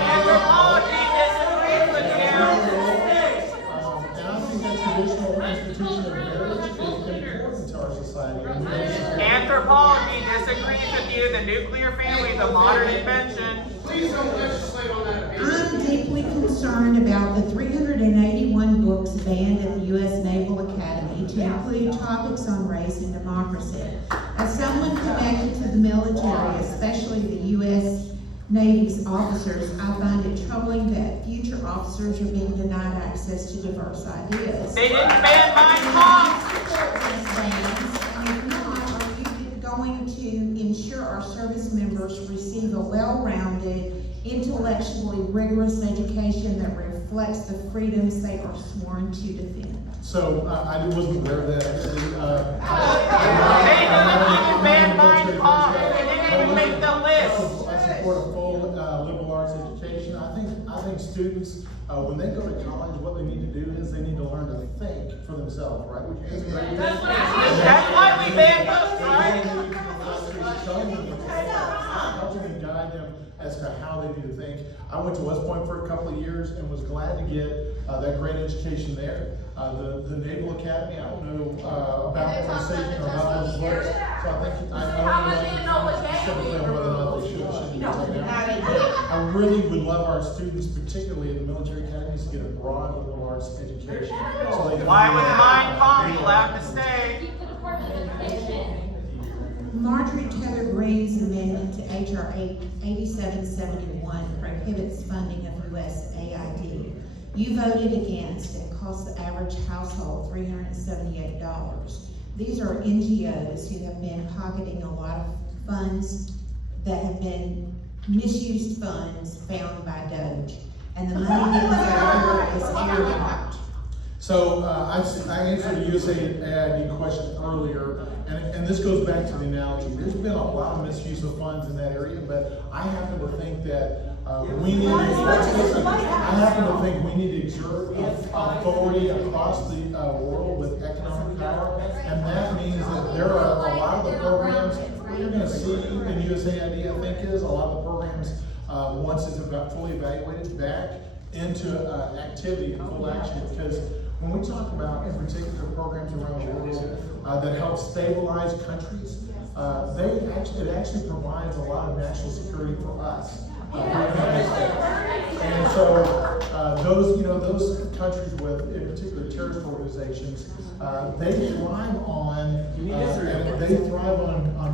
Anthropology disagrees with you. And I think that traditional institution of marriage is important to our society. Anthropology disagrees with you. The nuclear family is a modern invention. Please don't legislate on that. I'm deeply concerned about the 381 books banned at the U.S. Naval Academy to include topics on race and democracy. As someone connected to the military, especially the U.S. Navy's officers, I find it troubling that future officers are being denied access to diverse ideas. They didn't ban Mein Kampf. And if not, are you receive a well-rounded, intellectually rigorous education that reflects the freedoms they are sworn to defend. So, I wasn't aware of that, actually. I support a full liberal arts education. I think students, when they go to college, what they need to do is they need to learn to think for themselves, right? That's why we banned books, right? Helping and guide them as to how they need to think. I went to West Point for a couple of years and was glad to get that great education there. The Naval Academy, I don't know about the decision or about those books, so I think I don't know specifically on whether or not they should or shouldn't be taken out. I really would love our students, particularly in the military academies, to get a broad liberal arts education. So they can Why was mine Palm allowed to stay? Marjorie Taylor Greene's amendment to H.R. 8771 prohibits funding of USAID. You voted against and cost the average household $378. These are NGOs who have been pocketing a lot of funds that have been misused funds found by DOJ. And the money that is earmarked. So, I answered the USAID question earlier, and this goes back to the analogy. There's been a lot of misuse of funds in that area, but I happen to think that we need to exert authority across the world with economic power, and that means that there are a lot of the programs, what you're gonna see in USAID, I think, is a lot of the programs, once it's fully evaluated, back into activity and full action, because when we talk about, in particular, programs around the world that help stabilize countries, it actually provides a lot of national security for us. And so those countries with, in particular, terrorist organizations, they thrive on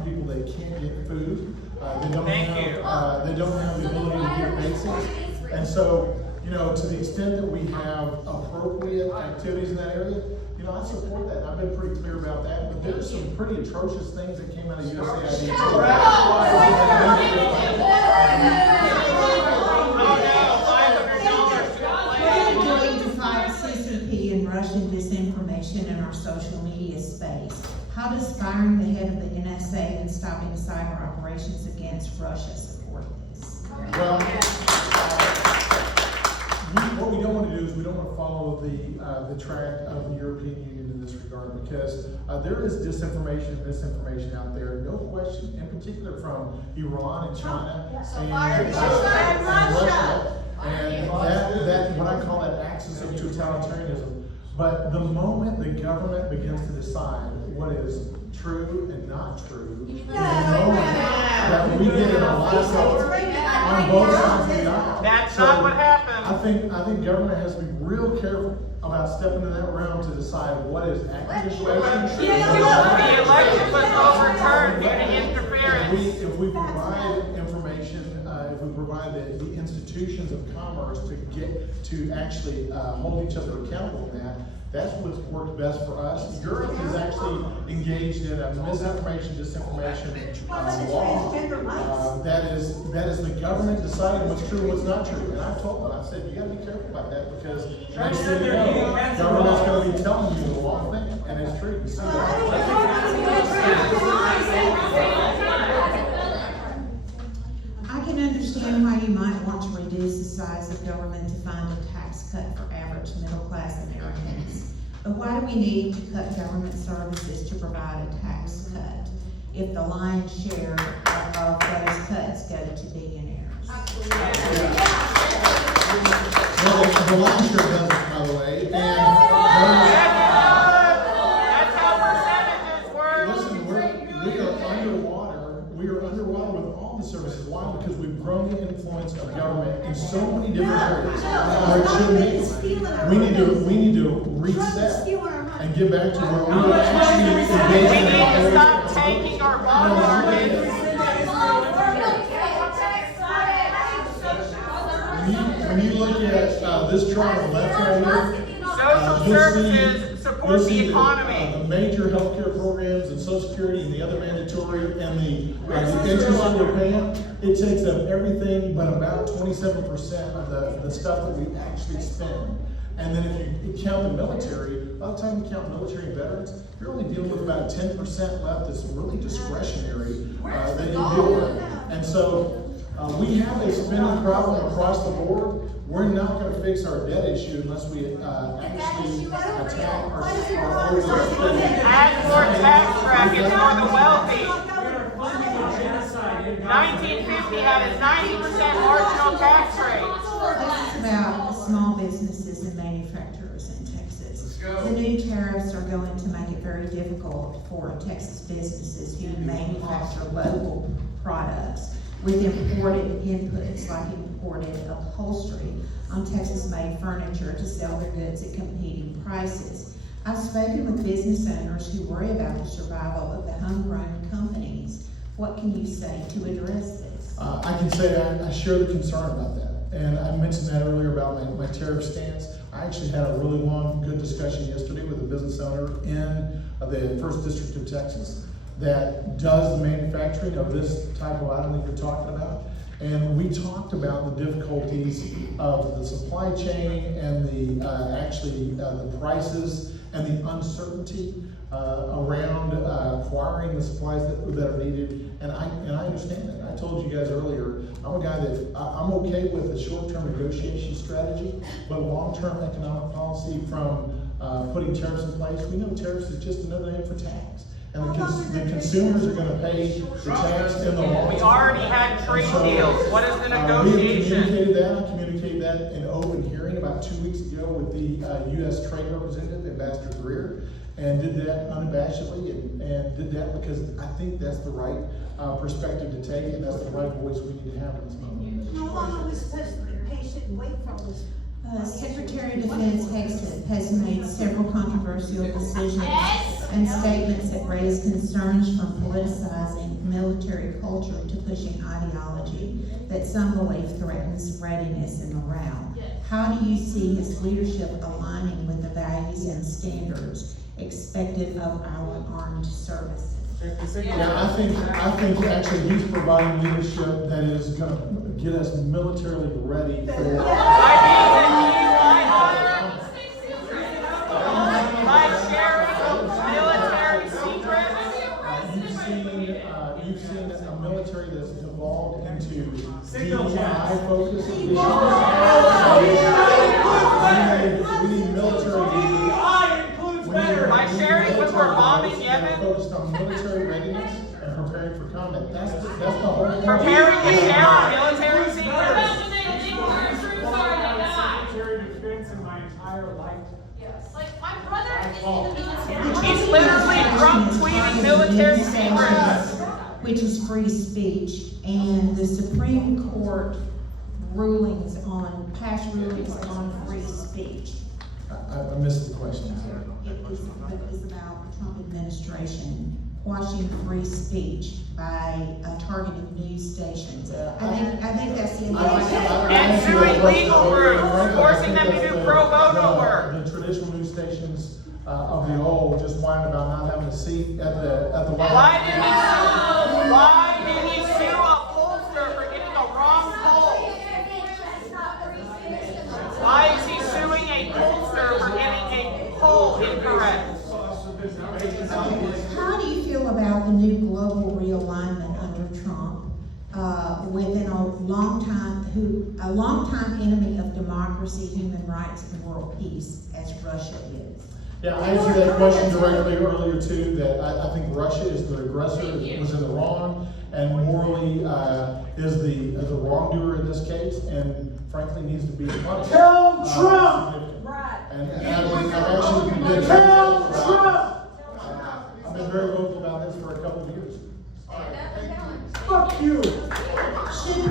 people that can't get food. They don't have the ability to get basics, and so. To the extent that we have appropriate activities in that area, I support that. I've been pretty clear about that. But there's some pretty atrocious things that came out of USAID. Going to fight CCP and Russian disinformation in our social media space. How does firing the head of the NSA and stopping cyber operations against Russia support this? Well, what we don't want to do is we don't want to follow the track of the European Union in this regard, because there is disinformation and misinformation out there, no question, in particular from Iran and China and Russia, and that what I call that axis of totalitarianism. But the moment the government begins to decide what is true and not true, is the moment that we get in a lot of trouble on both sides of the aisle. That's not what happened. I think government has to be real careful about stepping in that realm to decide what is accurate information. The election was overturned due to interference. If we provide information, if we provide the institutions of commerce to actually hold each other accountable in that, that's what's worked best for us. Europe is actually engaged in a misinformation, disinformation law. That is the government deciding what's true and what's not true. And I've told them, I said, you gotta be careful about that, because next thing you know, government's gonna be telling you the wrong thing, and it's true. You see that? I can understand why you might want to reduce the size of government to fund a tax cut for average middle-class Americans. But why do we need to cut government services to provide a tax cut if the lion's share of those cuts go to billionaires? Well, the lion's share doesn't, by the way, That's how percentages work. listen, we are underwater with all the services. Why? Because we've grown the influence of government in so many different areas. Where it shouldn't be. We need to reset and get back to where we were actually engaged We in need to our stop taking our bond market. When you look at this chart on the left right here, Social services support the economy. The major healthcare programs and Social Security and the other mandatory and the interest that we're paying, It takes up everything but about 27% of the stuff that we actually spend. And then if you count the military, by the time you count military and veterans, you're only dealing with about 10% left that's really discretionary that you deal with. And so we have a spending problem across the board. We're not going to fix our debt issue unless we actually attack our overspending. Add more tax brackets for the wealthy. 1950 had a 90% marginal tax rate. This is about small businesses and manufacturers in Texas. The new tariffs are going to make it very difficult for Texas businesses who manufacture local products with imported inputs like imported upholstery on Texas-made furniture to sell their goods at competing prices. I've spoken with business owners who worry about the survival of the homegrown companies. What can you say to address this? I can say I share the concern about that. And I mentioned that earlier about my tariff stance. I actually had a really long, good discussion yesterday with a business owner in the 1st District of Texas that does the manufacturing of this type of item that you're talking about. And we talked about the difficulties of the supply chain and the prices and the uncertainty around acquiring the supplies that are needed. And I understand that. I told you guys earlier, I'm a guy that I'm okay with the short-term negotiation strategy, but long-term economic policy from putting tariffs in place. We know tariffs is just another name for tax. And the consumers are going to pay the tax in the long term. We already had trade deals. What is the We negotiation? communicated that in open hearing about 2 weeks ago with the U.S. Trade Representative, Ambassador Greer, and did that unabashedly and did that because I think that's the right perspective to take, and that's the right voice we need to have in this moment. How long are we supposed to be patient and wait for this? Secretary of Defense has made several controversial decisions and statements that raise concerns from politicizing military culture to pushing ideology that some believe threatens readiness and morale. How do you see his leadership aligning with the values and standards expected of our armed services? Yeah, I think actually he's providing leadership that is going to get us militarily ready for. You've seen a military that's evolved into DEI focus. We need military leaders. By sharing when we're bombing Yemen? Focused on military readiness and preparing for combat. That's the whole point. Preparing to share our military secrets. Secretary of Defense in my entire life. Yes, like my brother is in the military. He's literally drunk tweeting military secrets. Which is free speech, and the Supreme Court past rulings on free speech. I missed the question. It was about the Trump administration quashing free speech by targeting news stations. I think that's the And suing legal groups, forcing them to do pro bono work. The traditional news stations of the old just whining about not having a seat at the Why did he sue a pollster for getting a wrong poll? Why is he suing a pollster for getting a poll incorrect? How do you feel about the new global realignment under Trump, within a longtime enemy of democracy, human rights, and world peace, as Russia is? Yeah, I answered that question directly earlier too, that I think Russia is the aggressor, was in the wrong, and morally is the wrongdoer in this case, and frankly needs to be punished. Tell Trump! Right. And I've actually been Tell Trump! I've been very vocal about this for a couple of years. Fuck you! Should the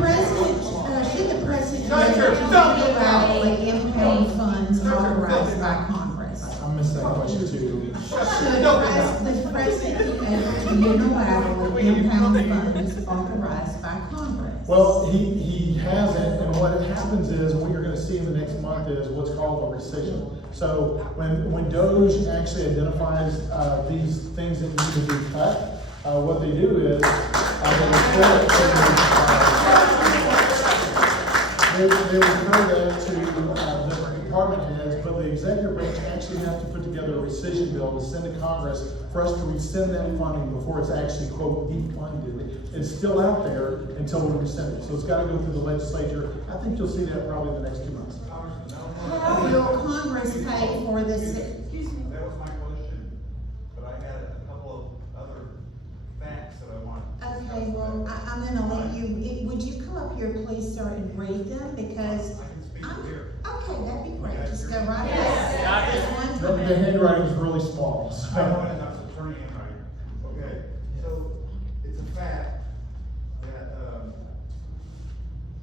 president unilaterally impound funds authorized by Congress? I missed that question too. Should the president be able to unilaterally impound funds authorized by Congress? Well, he hasn't, and what happens is, what you're gonna see in the next month is what's called a rescission. So when DOJ actually identifies these things that need to be cut, what they do is they report it to they refer that to the department heads, but the executive branch actually have to put together a rescission bill to send to Congress for us to rescind that funding before it's actually, quote, defunded. It's still out there until we rescind it, so it's gotta go through the legislature. I think you'll see that probably in the next 2 months. How will Congress pay for this? Excuse me. That was my question, but I had a couple of other facts that I want. Okay, well, I'm gonna let you, would you come up here, please, sir, and read them, because I can speak here. okay, that'd be great, just go right ahead. Yes. Just The one time. handwriting is really small, so. I know it's not attorney handwriting. Okay, so it's a fact that,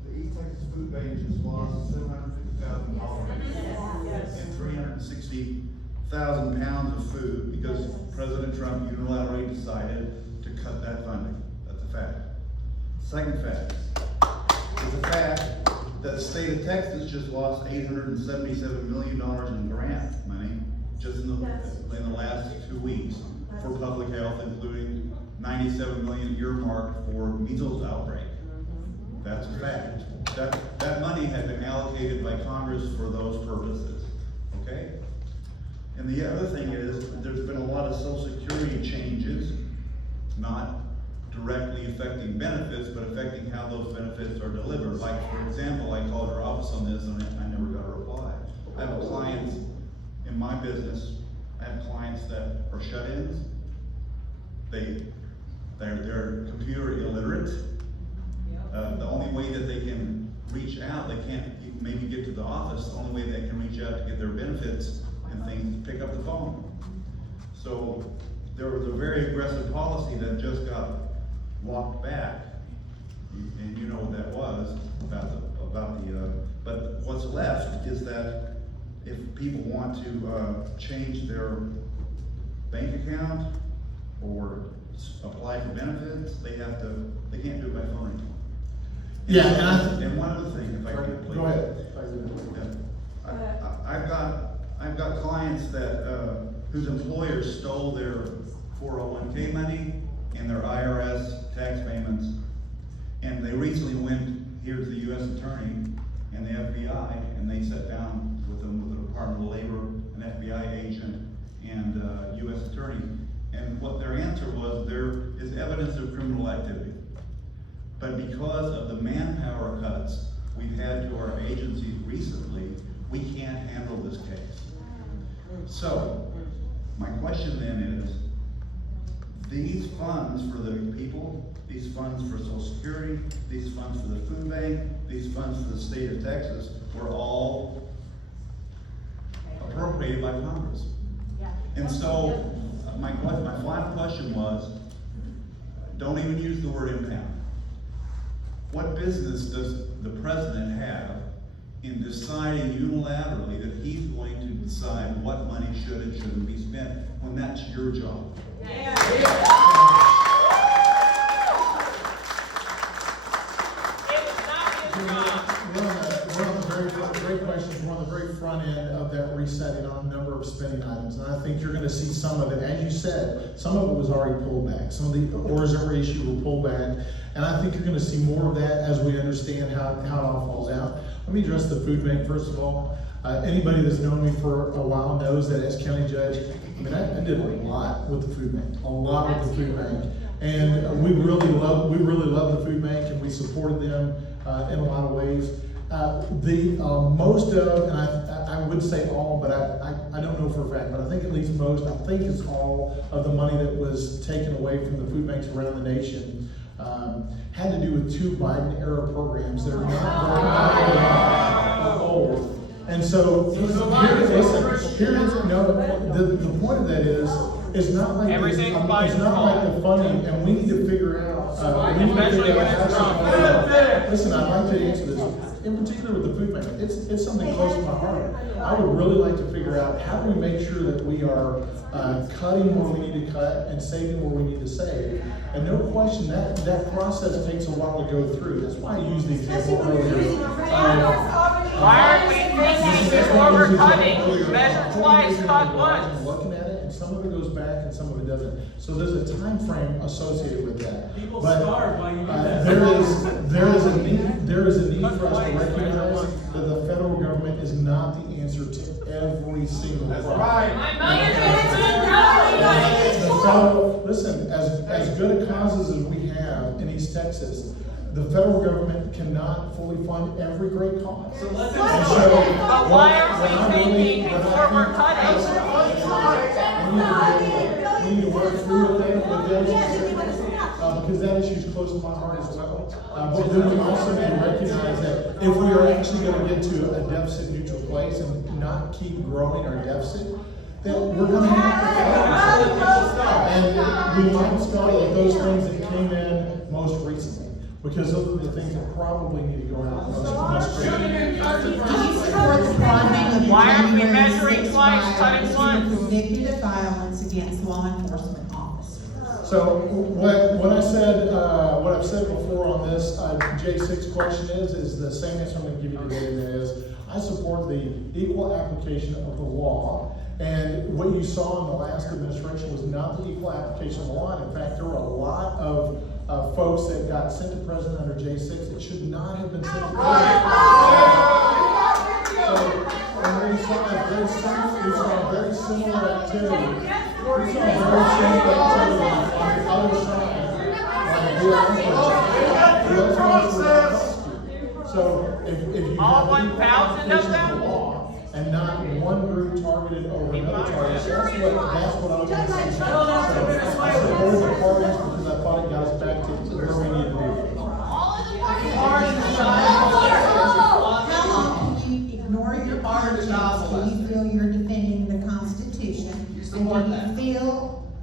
the East Texas Food Bank just lost $750,000 and 360,000 pounds of food because President Trump unilaterally decided to cut that funding. That's a fact. Second fact is the fact that the state of Texas just lost $877 million in grant money just in the last 2 weeks for public health, including $97 million earmarked for measles outbreak. That's a fact. That money had been allocated by Congress for those purposes, okay? And the other thing is, there's been a lot of Social Security changes, not directly affecting benefits, but affecting how those benefits are delivered. Like, for example, I called our office on this and I never got a reply. I have clients in my business, I have clients that are shut-ins. They're computer illiterate. The only way that they can reach out, they can't maybe get to the office, the only way they can reach out to get their benefits and things is pick up the phone. So there was a very aggressive policy that just got walked back, and you know what that was but what's left is that if people want to change their bank account or apply for benefits, they can't do it by phone anymore. Yeah, And one other thing, if I could please. Go ahead. I've got clients that, whose employers stole their 401k money and their IRS tax payments. And they recently went here to the U.S. Attorney and the FBI, and they sat down with them, with the Department of Labor, an FBI agent, and U.S. Attorney. And what their answer was, there is evidence of criminal activity. But because of the manpower cuts we've had to our agencies recently, we can't handle this case. So, my question then is, these funds for the people, these funds for Social Security, these funds for the food bank, these funds for the state of Texas, were all appropriated by Congress. And so, my final question was, don't even use the word impound. What business does the president have in deciding unilaterally that he's going to decide what money should and shouldn't be spent when that's your job? Yeah. It was not his job. One of the great questions, we're on the very front end of that resetting on a number of spending items, and I think you're gonna see some of it, as you said, some of it was already pulled back. Some of the orders that were issued were pulled back, and I think you're gonna see more of that as we understand how it all falls out. Let me address the food bank first of all. Anybody that's known me for a while knows that as county judge, I mean, I did a lot with the food bank, and we really love the food bank, and we supported them in a lot of ways. Most of, and I would say all, but I don't know for a fact, but I think at least most, I think it's all of the money that was taken away from the food banks around the nation had to do with 2 Biden-era programs that are not old. And so, the point of that is, it's not like it's not like the funding, and we need to figure out. Listen, I'd like to answer this, in particular with the food bank. It's something close to my heart. I would really like to figure out how do we make sure that we are cutting where we need to cut and saving where we need to save. And no question that process takes a while to go through. That's why I used the example earlier. Why aren't we thinking before we're cutting? Measure twice, cut once. Looking at it and some of it goes back and some of it doesn't. So there's a time frame associated with that. People But, starve while you do that. there is a need for us to recognize that the federal government is not the answer to every single problem. Listen, as good a causes as we have in East Texas, the federal government cannot fully fund every great cause. So let's And so, But why are we thinking before we're cutting? we need to work through with them, because that issue is close to my heart as well. But then we also need to recognize that if we are actually going to get to a deficit neutral place and not keep growing our deficit, then we're going to have to cut. And we might start with those things that came in most recently, because those are the things that probably need to go out most quickly. Do you support the broadening of the Why aren't we January measuring 6th twice, cutting violence once? to convicted violence against law enforcement officers? So what I've said before on this J6 question is the same answer I'm going to give you today, and that is I support the equal application of the law. And what you saw in the last administration was not the equal application of the law. And in fact, there were a lot of folks that got sent to prison under J6 that should not have been sent to prison. So, and we saw very similar activity. We saw very similar activity on the other side. So if you All have 1,000 of them? the law and not one group targeted over another target, that's what I want to see. So I support the parties because I thought it got us back to where we need to be. How long can you ignore your parties? Do you feel you're defending the Constitution? And do you feel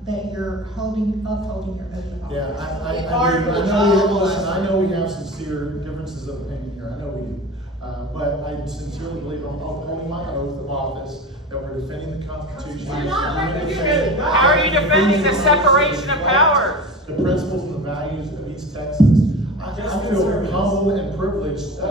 that you're upholding your oath of office? Yeah, I know we have sincere differences of opinion here. I know we do. But I sincerely believe I'm upholding my oath of office that we're defending the Constitution. How are you defending the separation of powers? The principles and the values of East Texas. I feel humbled and privileged to the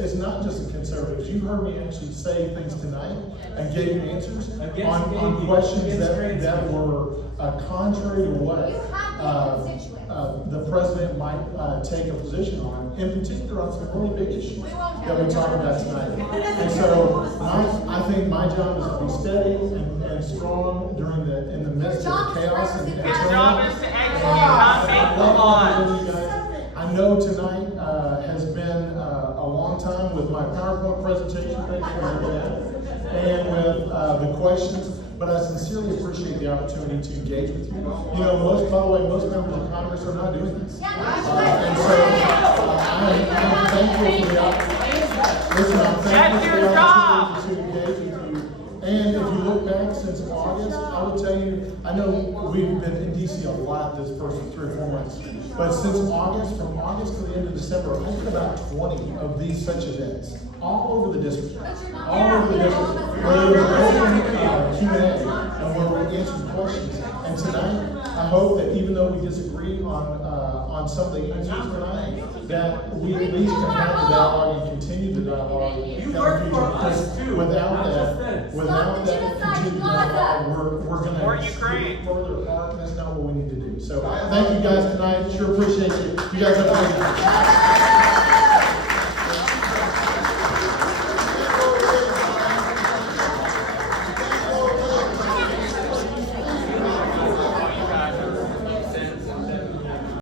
it's not just the conservatives. You heard me actually say things tonight and gave answers on questions that were contrary to what the president might take a position on, in particular on some really big issues that we talked about tonight. And so I think my job is to be steady and strong in the midst of chaos and His job is to execute, not make the laws. I know tonight has been a long time with my PowerPoint presentation, thank you for that, and with the questions, but I sincerely appreciate the opportunity to engage with you. You know, most members of Congress are not doing this. And so I'm thankful for the opportunity. Listen, I'm thankful for the opportunity to engage with you. And if you look back since August, I will tell you, I know we've been in DC a lot this first 3 or 4 months, but since August, from August to the end of December, I did about 20 of these such events, all over the district. All over the district, where there was open Q&A and where we answered questions. And tonight, I hope that even though we disagree on some of the answers tonight, that we at least can have the dialogue and continue the dialogue. You work for us too, Without not just that them. continued dialogue, we're Or gonna Ukraine. split further apart, and that's not what we need to do. So, thank you guys tonight, sure appreciate you. You guys have a great night.